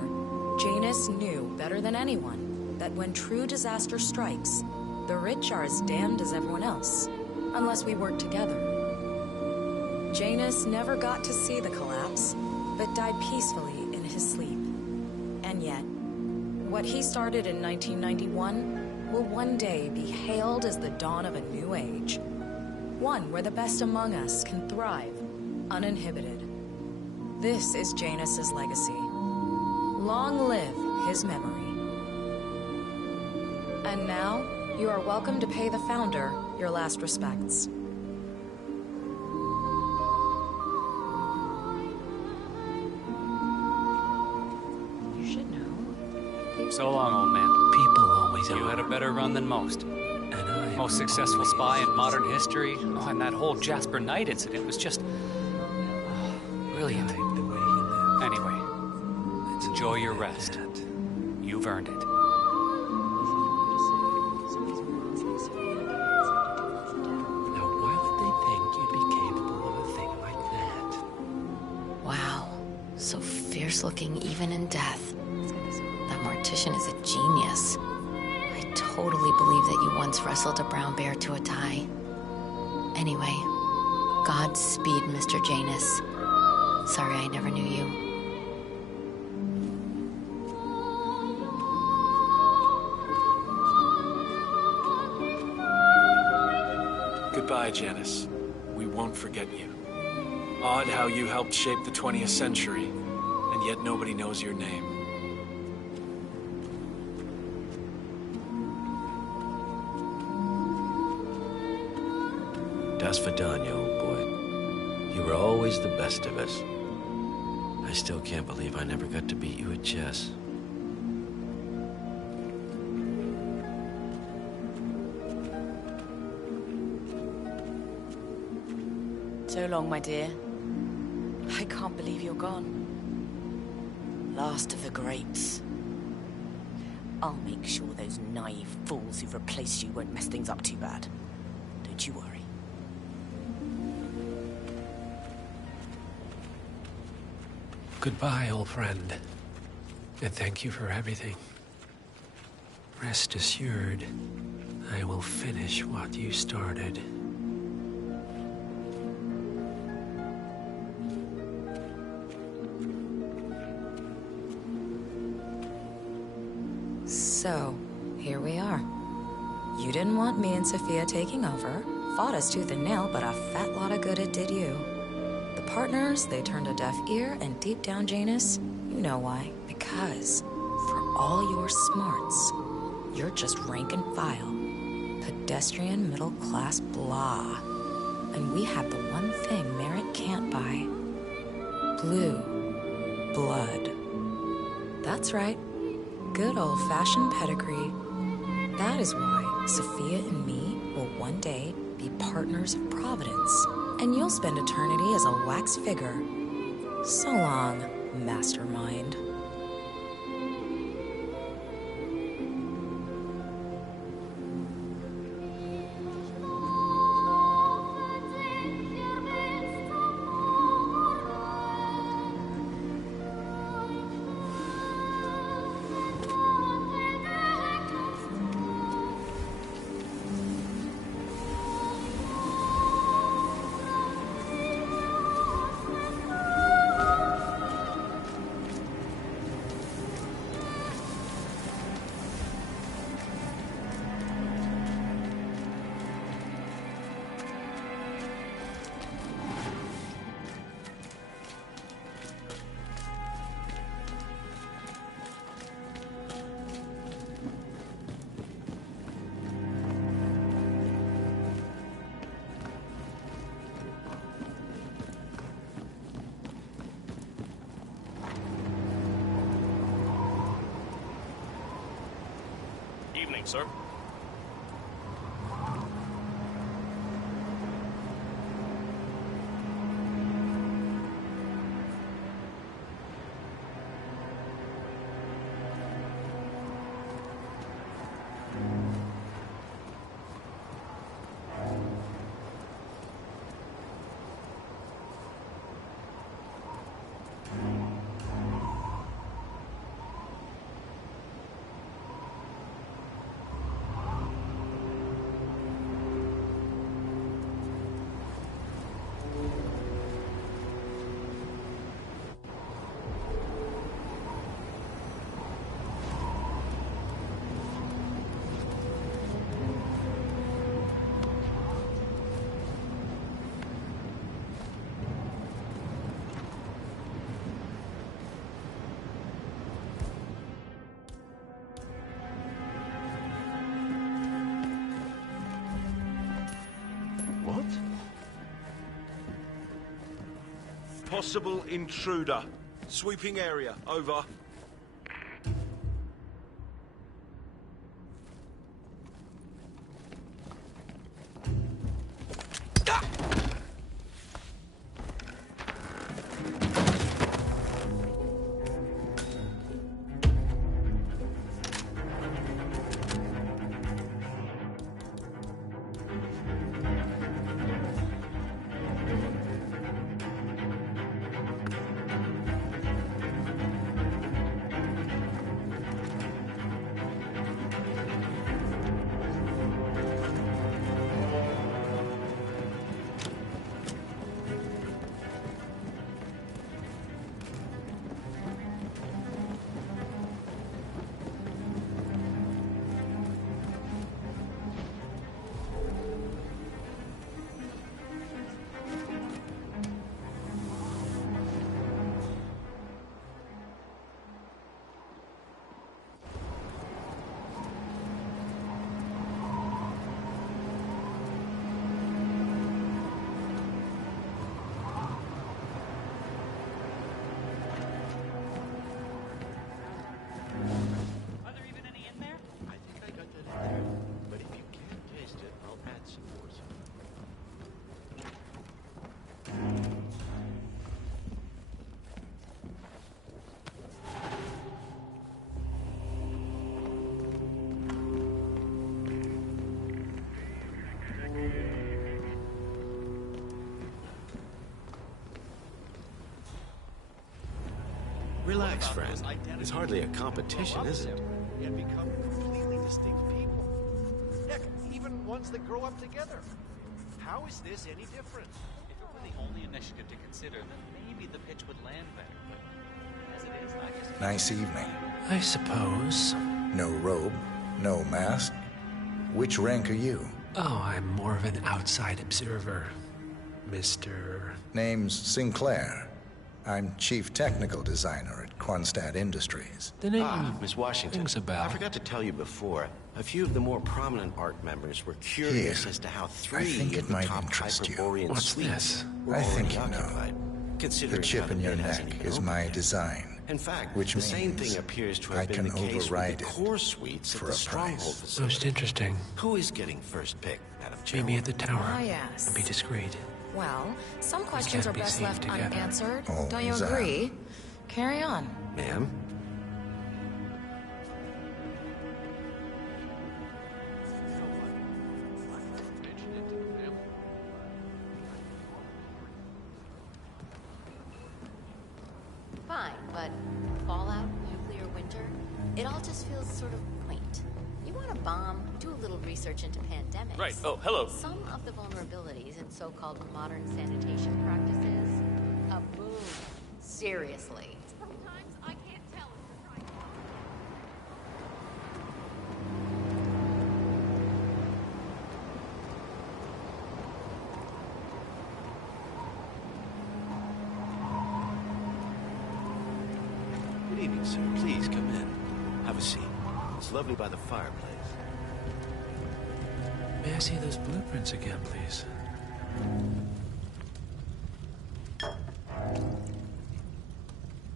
Janus knew better than anyone that when true disaster strikes, the rich are as damned as everyone else, unless we work together. Janus never got to see the collapse, but died peacefully in his sleep. And yet, what he started in 1991 will one day be hailed as the dawn of a new age. One where the best among us can thrive, uninhibited. This is Janus's legacy. Long live his memory. And now, you are welcome to pay the founder your last respects. You should know. So long, old man. People always You had a better run than most. And I... Most successful spy in modern history. Oh, and that whole Jasper Knight incident was just... brilliant. Anyway, enjoy your rest. You've earned it. fierce looking even in death. That mortician is a genius. I totally believe that you once wrestled a brown bear to a tie. Anyway, Godspeed, Mr. Janus. Sorry I never knew you. Goodbye, Janus. We won't forget you. Odd how you helped shape the 20th century, and yet nobody knows your name. Das Vidania, old boy. You were always the best of us. I still can't believe I never got to beat you at chess. So long, my dear. I can't believe you're gone. Last of the greats. I'll make sure those naive fools who've replaced you won't mess things up too bad. Don't you worry. Goodbye, old friend. And thank you for everything. Rest assured, I will finish what you started. So, here we are. You didn't want me and Sophia taking over, fought us tooth and nail, but a fat lot of good it did you. The partners, they turned a deaf ear, and deep down, Janus, you know why. Because, for all your smarts, you're just rank and file. Pedestrian, middle-class blah. And we have the one thing merit can't buy. Blue blood. That's right. Good old-fashioned pedigree. That is why Sophia and me will one day be partners of Providence, and you'll spend eternity as a wax figure. So long, mastermind. Evening, sir. Possible intruder. Sweeping area. Over. Relax, friend. It's hardly a competition, is it? And become completely distinct people. Heck, even ones that grow up together. How is this any different? If it were the only initiative to consider, then maybe the pitch would land better. But as it is, I just... Nice evening. I suppose. No robe, no mask. Which rank are you? Oh, I'm more of an outside observer, Mr. Name's Sinclair. I'm Chief Technical Designer at Quonset Industries. The name Miss Washington, rings a bell. I forgot to tell you before. A few of the more prominent ARC members were curious as to how three of the top Hyperborean suites were already occupied. The chip in your neck is my design. In fact, which the means same thing appears to have I been can the case with override the it core suites at for the a Stronghold price. facility. Most interesting. Who is getting first pick, Madam Meet Chairwoman? me at the tower. Ah, yes. And be discreet. Well, some questions can't are be best seen left together. unanswered. Oh, Don't you Zan. agree? Carry on. Ma'am? Fine, but fallout, nuclear winter, it all just feels sort of quaint. You want a bomb, do a little research into pandemics. Right. Oh, hello. Some of the vulnerabilities in so-called modern sanitation practices. Boom. Seriously. Sometimes I can't tell if you're trying to... Good evening, sir. Please come in. Have a seat. It's lovely by the fireplace. May I see those blueprints again, please?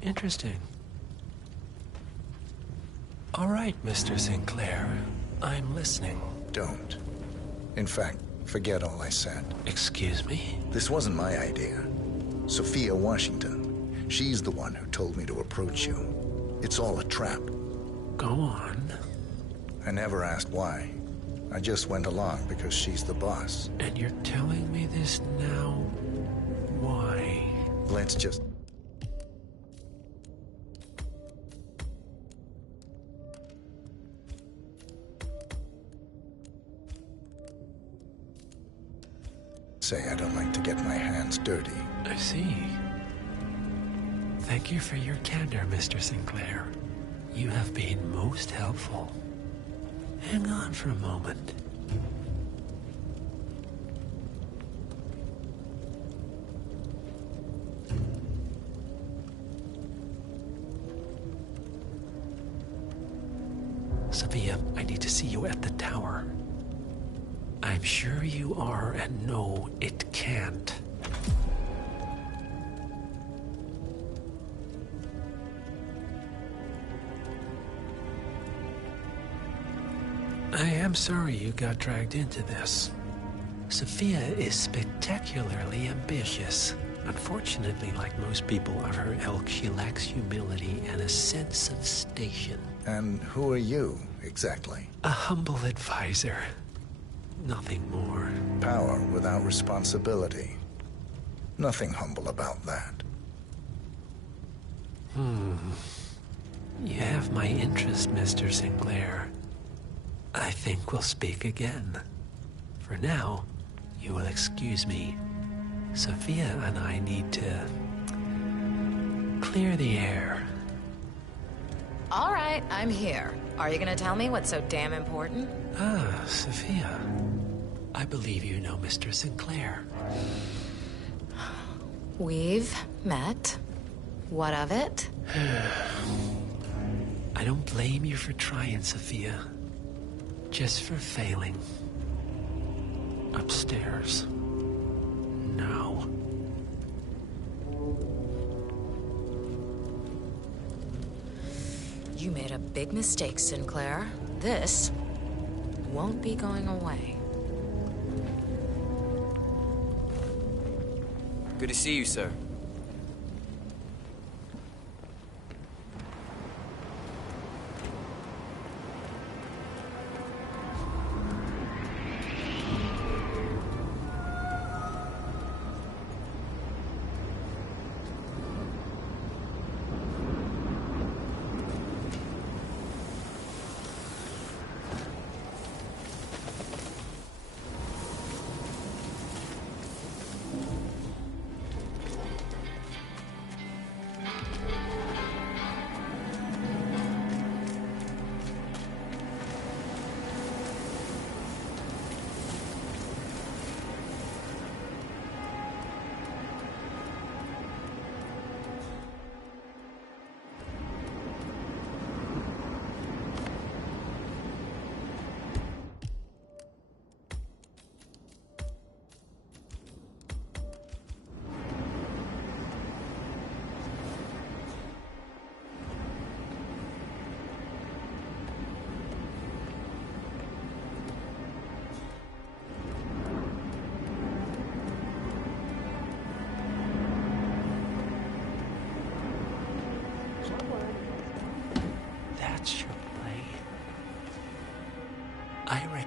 Interesting. All right, Mr. Sinclair. I'm listening. Don't. In fact, forget all I said. Excuse me? This wasn't my idea. Sophia Washington. She's the one who told me to approach you. It's all a trap. Go on. I never asked why. I just went along because she's the boss. And you're telling me this now? Why? Let's just... say I don't like to get my hands dirty. I see. Thank you for your candor, Mr. Sinclair. You have been most helpful. Hang on for a moment. Sophia, I need to see you at the tower. I'm sure you are, and no, it can't. I am sorry you got dragged into this. Sophia is spectacularly ambitious. Unfortunately, like most people of her ilk, she lacks humility and a sense of station. And who are you, exactly? A humble advisor. Nothing more. Power without responsibility. Nothing humble about that. You have my interest, Mr. Sinclair. I think we'll speak again. For now, you will excuse me. Sophia and I need to clear the air. All right, I'm here. Are you gonna tell me what's so damn important? Ah, Sophia. I believe you know Mr. Sinclair. We've met. What of it? I don't blame you for trying, Sophia. Just for failing. Upstairs. Now. You made a big mistake, Sinclair. This won't be going away. Good to see you, sir.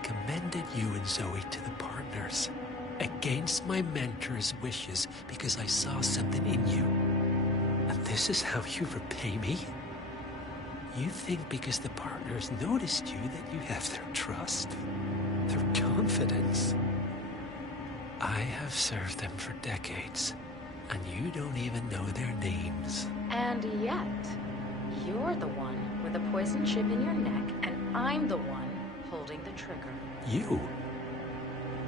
commended you and Zoe to the partners. Against my mentor's wishes, because I saw something in you. And this is how you repay me? You think because the partners noticed you that you have their trust, their confidence? I have served them for decades, and you don't even know their names. And yet, you're the one with a poison chip in your neck, and I'm the one holding the trigger. You?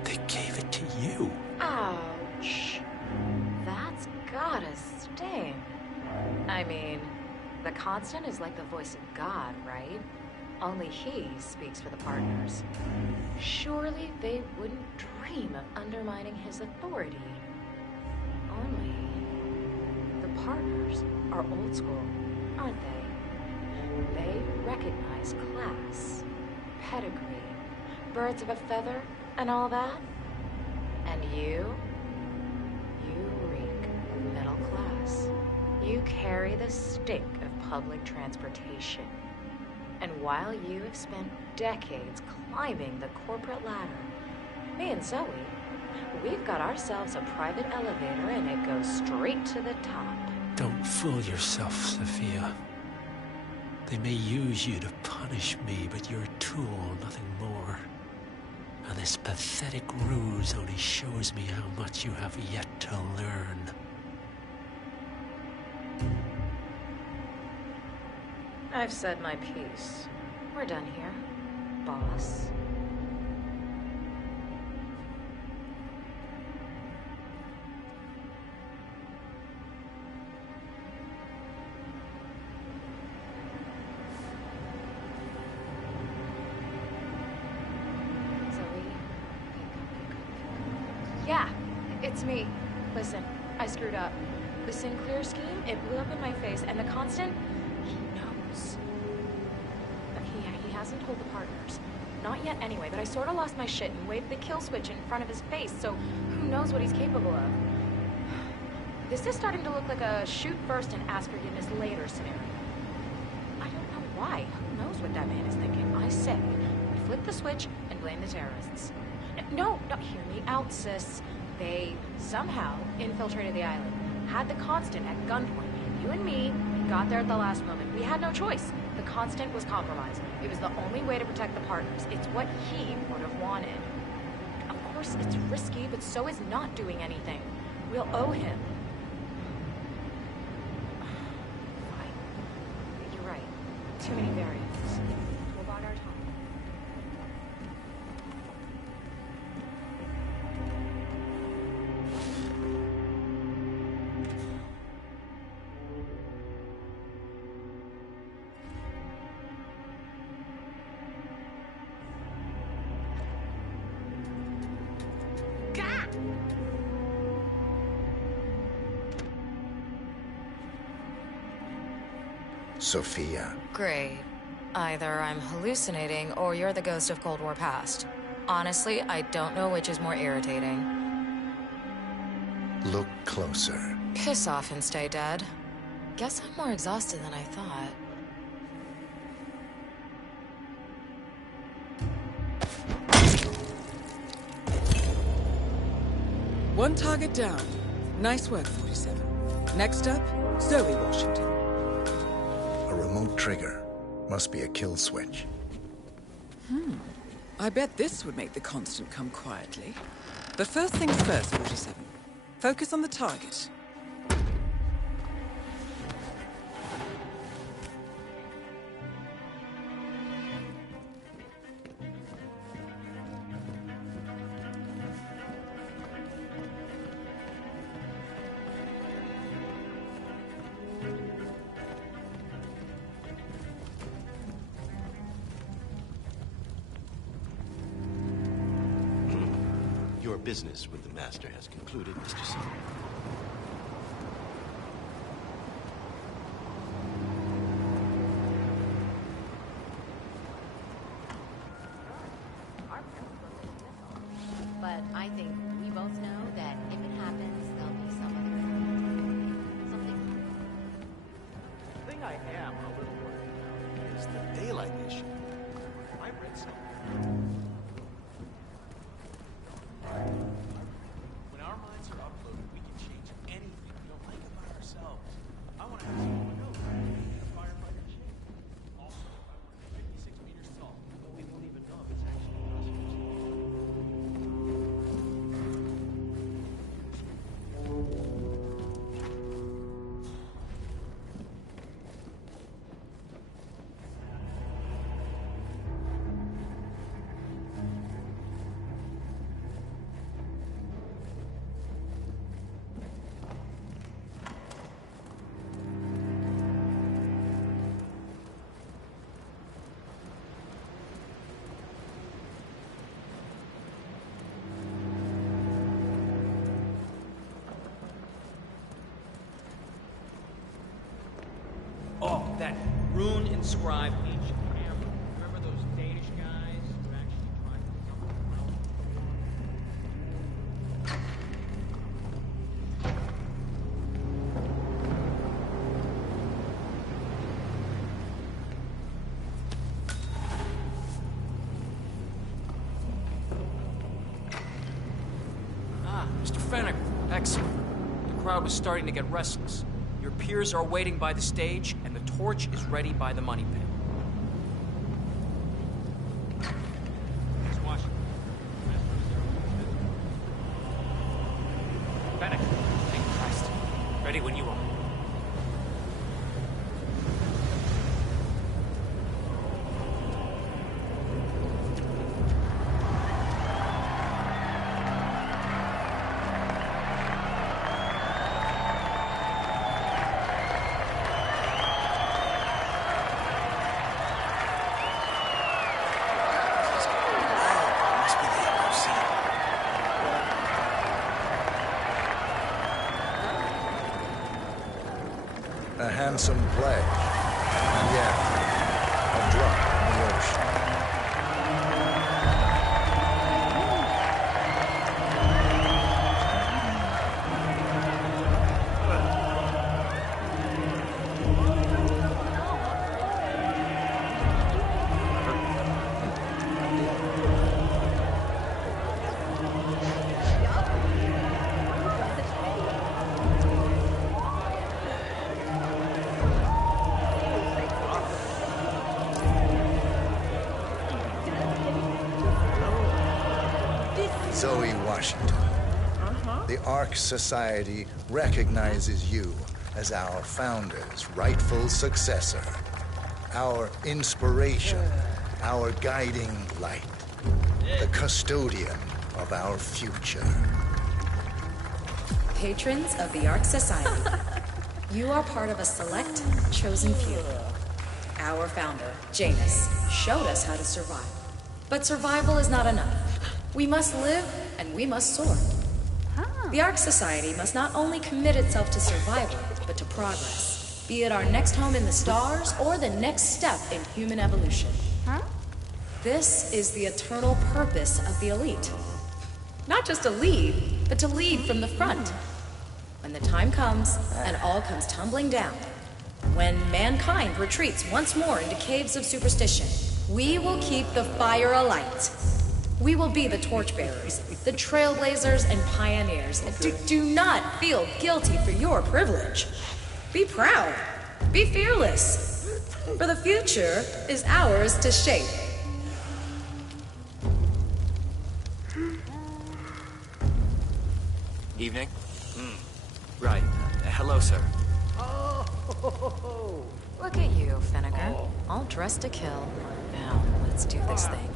They gave it to you. Ouch. That's gotta sting. I mean, the Constant is like the voice of God, right? Only he speaks for the partners. Surely they wouldn't dream of undermining his authority. Only the partners are old school, aren't they? They recognize class, pedigree, birds of a feather, and all that. And you reek of middle class. You carry the stink of public transportation. And while you have spent decades climbing the corporate ladder, me and Zoe, we've got ourselves a private elevator and it goes straight to the top. Don't fool yourself, Sophia. They may use you to punish me, but you're a tool, nothing more. And this pathetic ruse only shows me how much you have yet to learn. I've said my piece. We're done here, boss. Yeah, it's me. Listen, I screwed up. The Sinclair scheme, it blew up in my face, and the Constant, he knows. He hasn't told the partners. Not yet anyway, but I sorta lost my shit and waved the kill switch in front of his face, so who knows what he's capable of. This is starting to look like a shoot first and ask forgiveness later scenario. I don't know why. Who knows what that man is thinking? I say, we flip the switch and blame the terrorists. No, hear me out, sis. They somehow infiltrated the island, had the Constant at gunpoint. You and me, we got there at the last moment. We had no choice. The Constant was compromised. It was the only way to protect the partners. It's what he would have wanted. Of course, it's risky, but so is not doing anything. We'll owe him. Fine. You're right. Too many variables. We'll bide our time. Sophia. Great. Either I'm hallucinating or you're the ghost of Cold War past. Honestly, I don't know which is more irritating. Look closer. Piss off and stay dead. Guess I'm more exhausted than I thought. One target down. Nice work, 47. Next up, Zoe Washington. A remote trigger. Must be a kill switch. I bet this would make the Constant come quietly. But first things first, 47. Focus on the target. Your business with the Master has concluded, Mr. Summer. But I think we both know that if it happens, there'll be some other... something. The thing I am a little worried about is the daylight issue. I read something. That rune-inscribed ancient hammer. Remember those Danish guys who actually tried to become Mr. Fennick, excellent. The crowd was starting to get restless. Your peers are waiting by the stage, and the torch is ready by the money pit. Miss Washington. Fennick, thank Christ. Ready when you are. A handsome pledge. And yet, a drop in the ocean. Zoe Washington. The Ark Society recognizes you as our founder's rightful successor, our inspiration, our guiding light, the custodian of our future. Patrons of the Ark Society, you are part of a select, chosen few. Our founder, Janus, showed us how to survive. But survival is not enough. We must live, and we must soar. The Ark Society must not only commit itself to survival, but to progress. Be it our next home in the stars, or the next step in human evolution. This is the eternal purpose of the elite. Not just to lead, but to lead from the front. When the time comes, and all comes tumbling down, when mankind retreats once more into caves of superstition, we will keep the fire alight. We will be the torchbearers, the trailblazers and pioneers. Do not feel guilty for your privilege. Be proud. Be fearless. For the future is ours to shape. Evening? Right. Hello, sir. Look at you, Fenniger. All dressed to kill. Now, let's do this thing.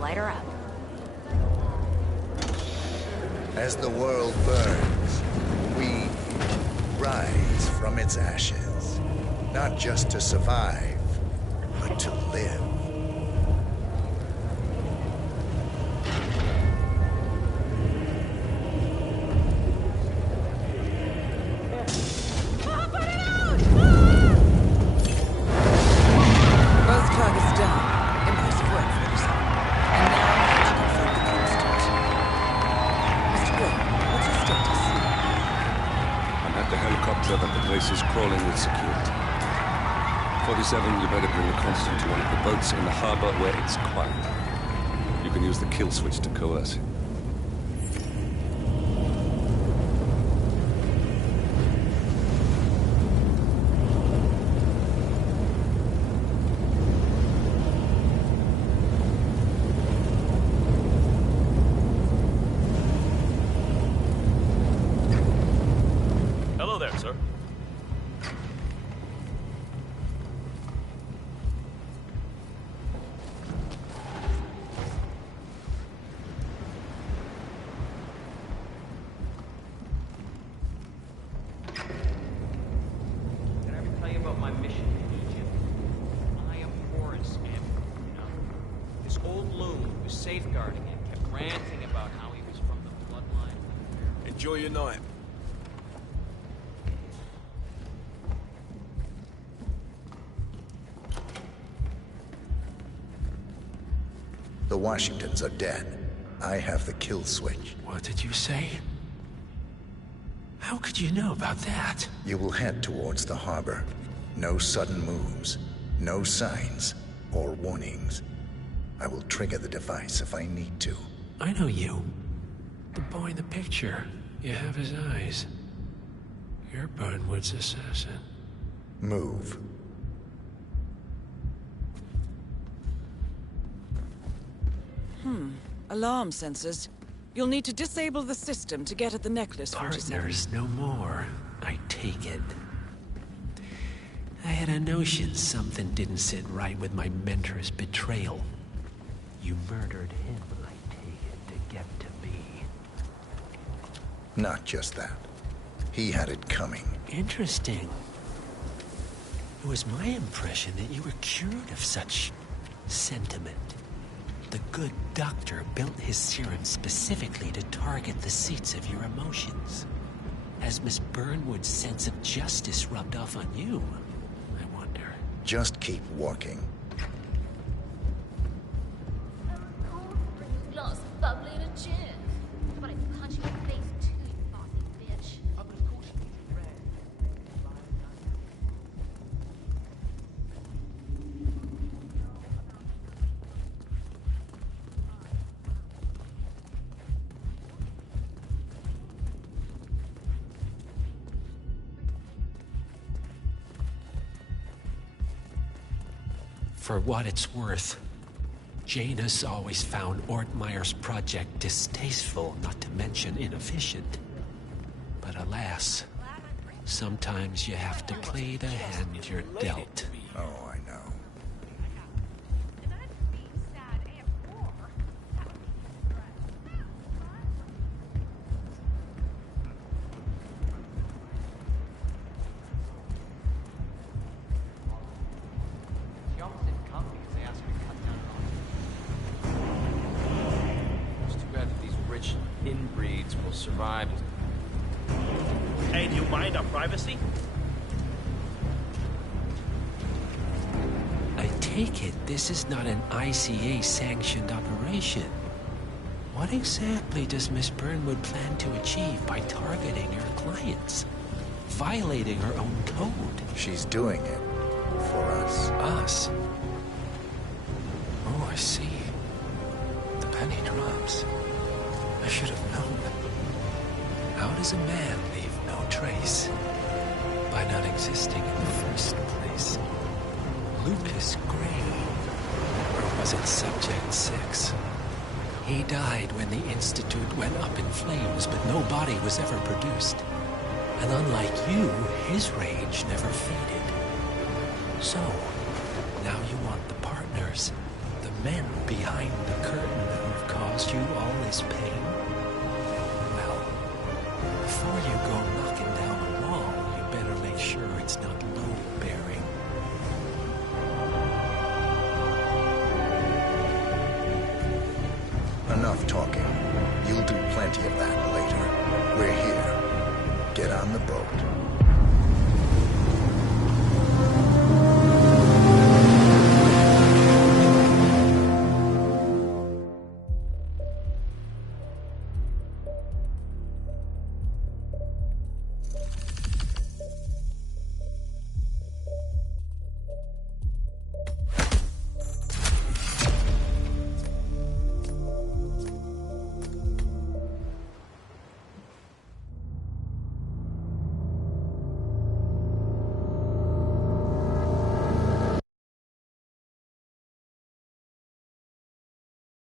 Light her up. As the world burns, we rise from its ashes. Not just to survive, but to live. Both targets down. Impressive work, Ferguson. And now, to confront the constant. Mr. Gray, what's your status? I'm at the helicopter, but the place is crawling with security. 47, you better bring the constant to one of the boats in the harbor where it's quiet. You can use the kill switch to coerce him. Hello there, sir. Did I ever tell you about my mission in Egypt? I am Horus, and this old loon who was safeguarding it kept ranting about how he was from the bloodline. Enjoy your night. The Washingtons are dead. I have the kill switch. What did you say? How could you know about that? You will head towards the harbor. No sudden moves, no signs or warnings. I will trigger the device if I need to. I know you. The boy in the picture. You have his eyes. You're Burnwood's assassin. Move. Alarm sensors. You'll need to disable the system to get at the necklace, 47. Partners no more, I take it. I had a notion something didn't sit right with my mentor's betrayal. You murdered him, I take it, to get to me. Not just that. He had it coming. Interesting. It was my impression that you were cured of such sentiment. The good doctor built his serum specifically to target the seats of your emotions. Has Miss Burnwood's sense of justice rubbed off on you? I wonder. Just keep walking. Glass of bubbly and a gin. How about I punch you in the face too, you bossy bitch? For what it's worth, Janus always found Ortmeyer's project distasteful, not to mention inefficient. But alas, sometimes you have to play the hand you're dealt. Oh, I know. Survive. Hey, do you mind our privacy? I take it this is not an ICA-sanctioned operation. What exactly does Miss Burnwood plan to achieve by targeting her clients? Violating her own code? She's doing it for us. Us? Oh, I see. The penny drops. I should have known. How does a man leave no trace? By not existing in the first place. Lucas Gray. Or was it Subject 6? He died when the Institute went up in flames, but no body was ever produced. And unlike you, his rage never faded. So, now you want the partners, the men behind the curtain who've caused you all this pain? Before you go knocking down a wall, you better make sure it's not load-bearing. Enough talking. You'll do plenty of that later. We're here. Get on the boat.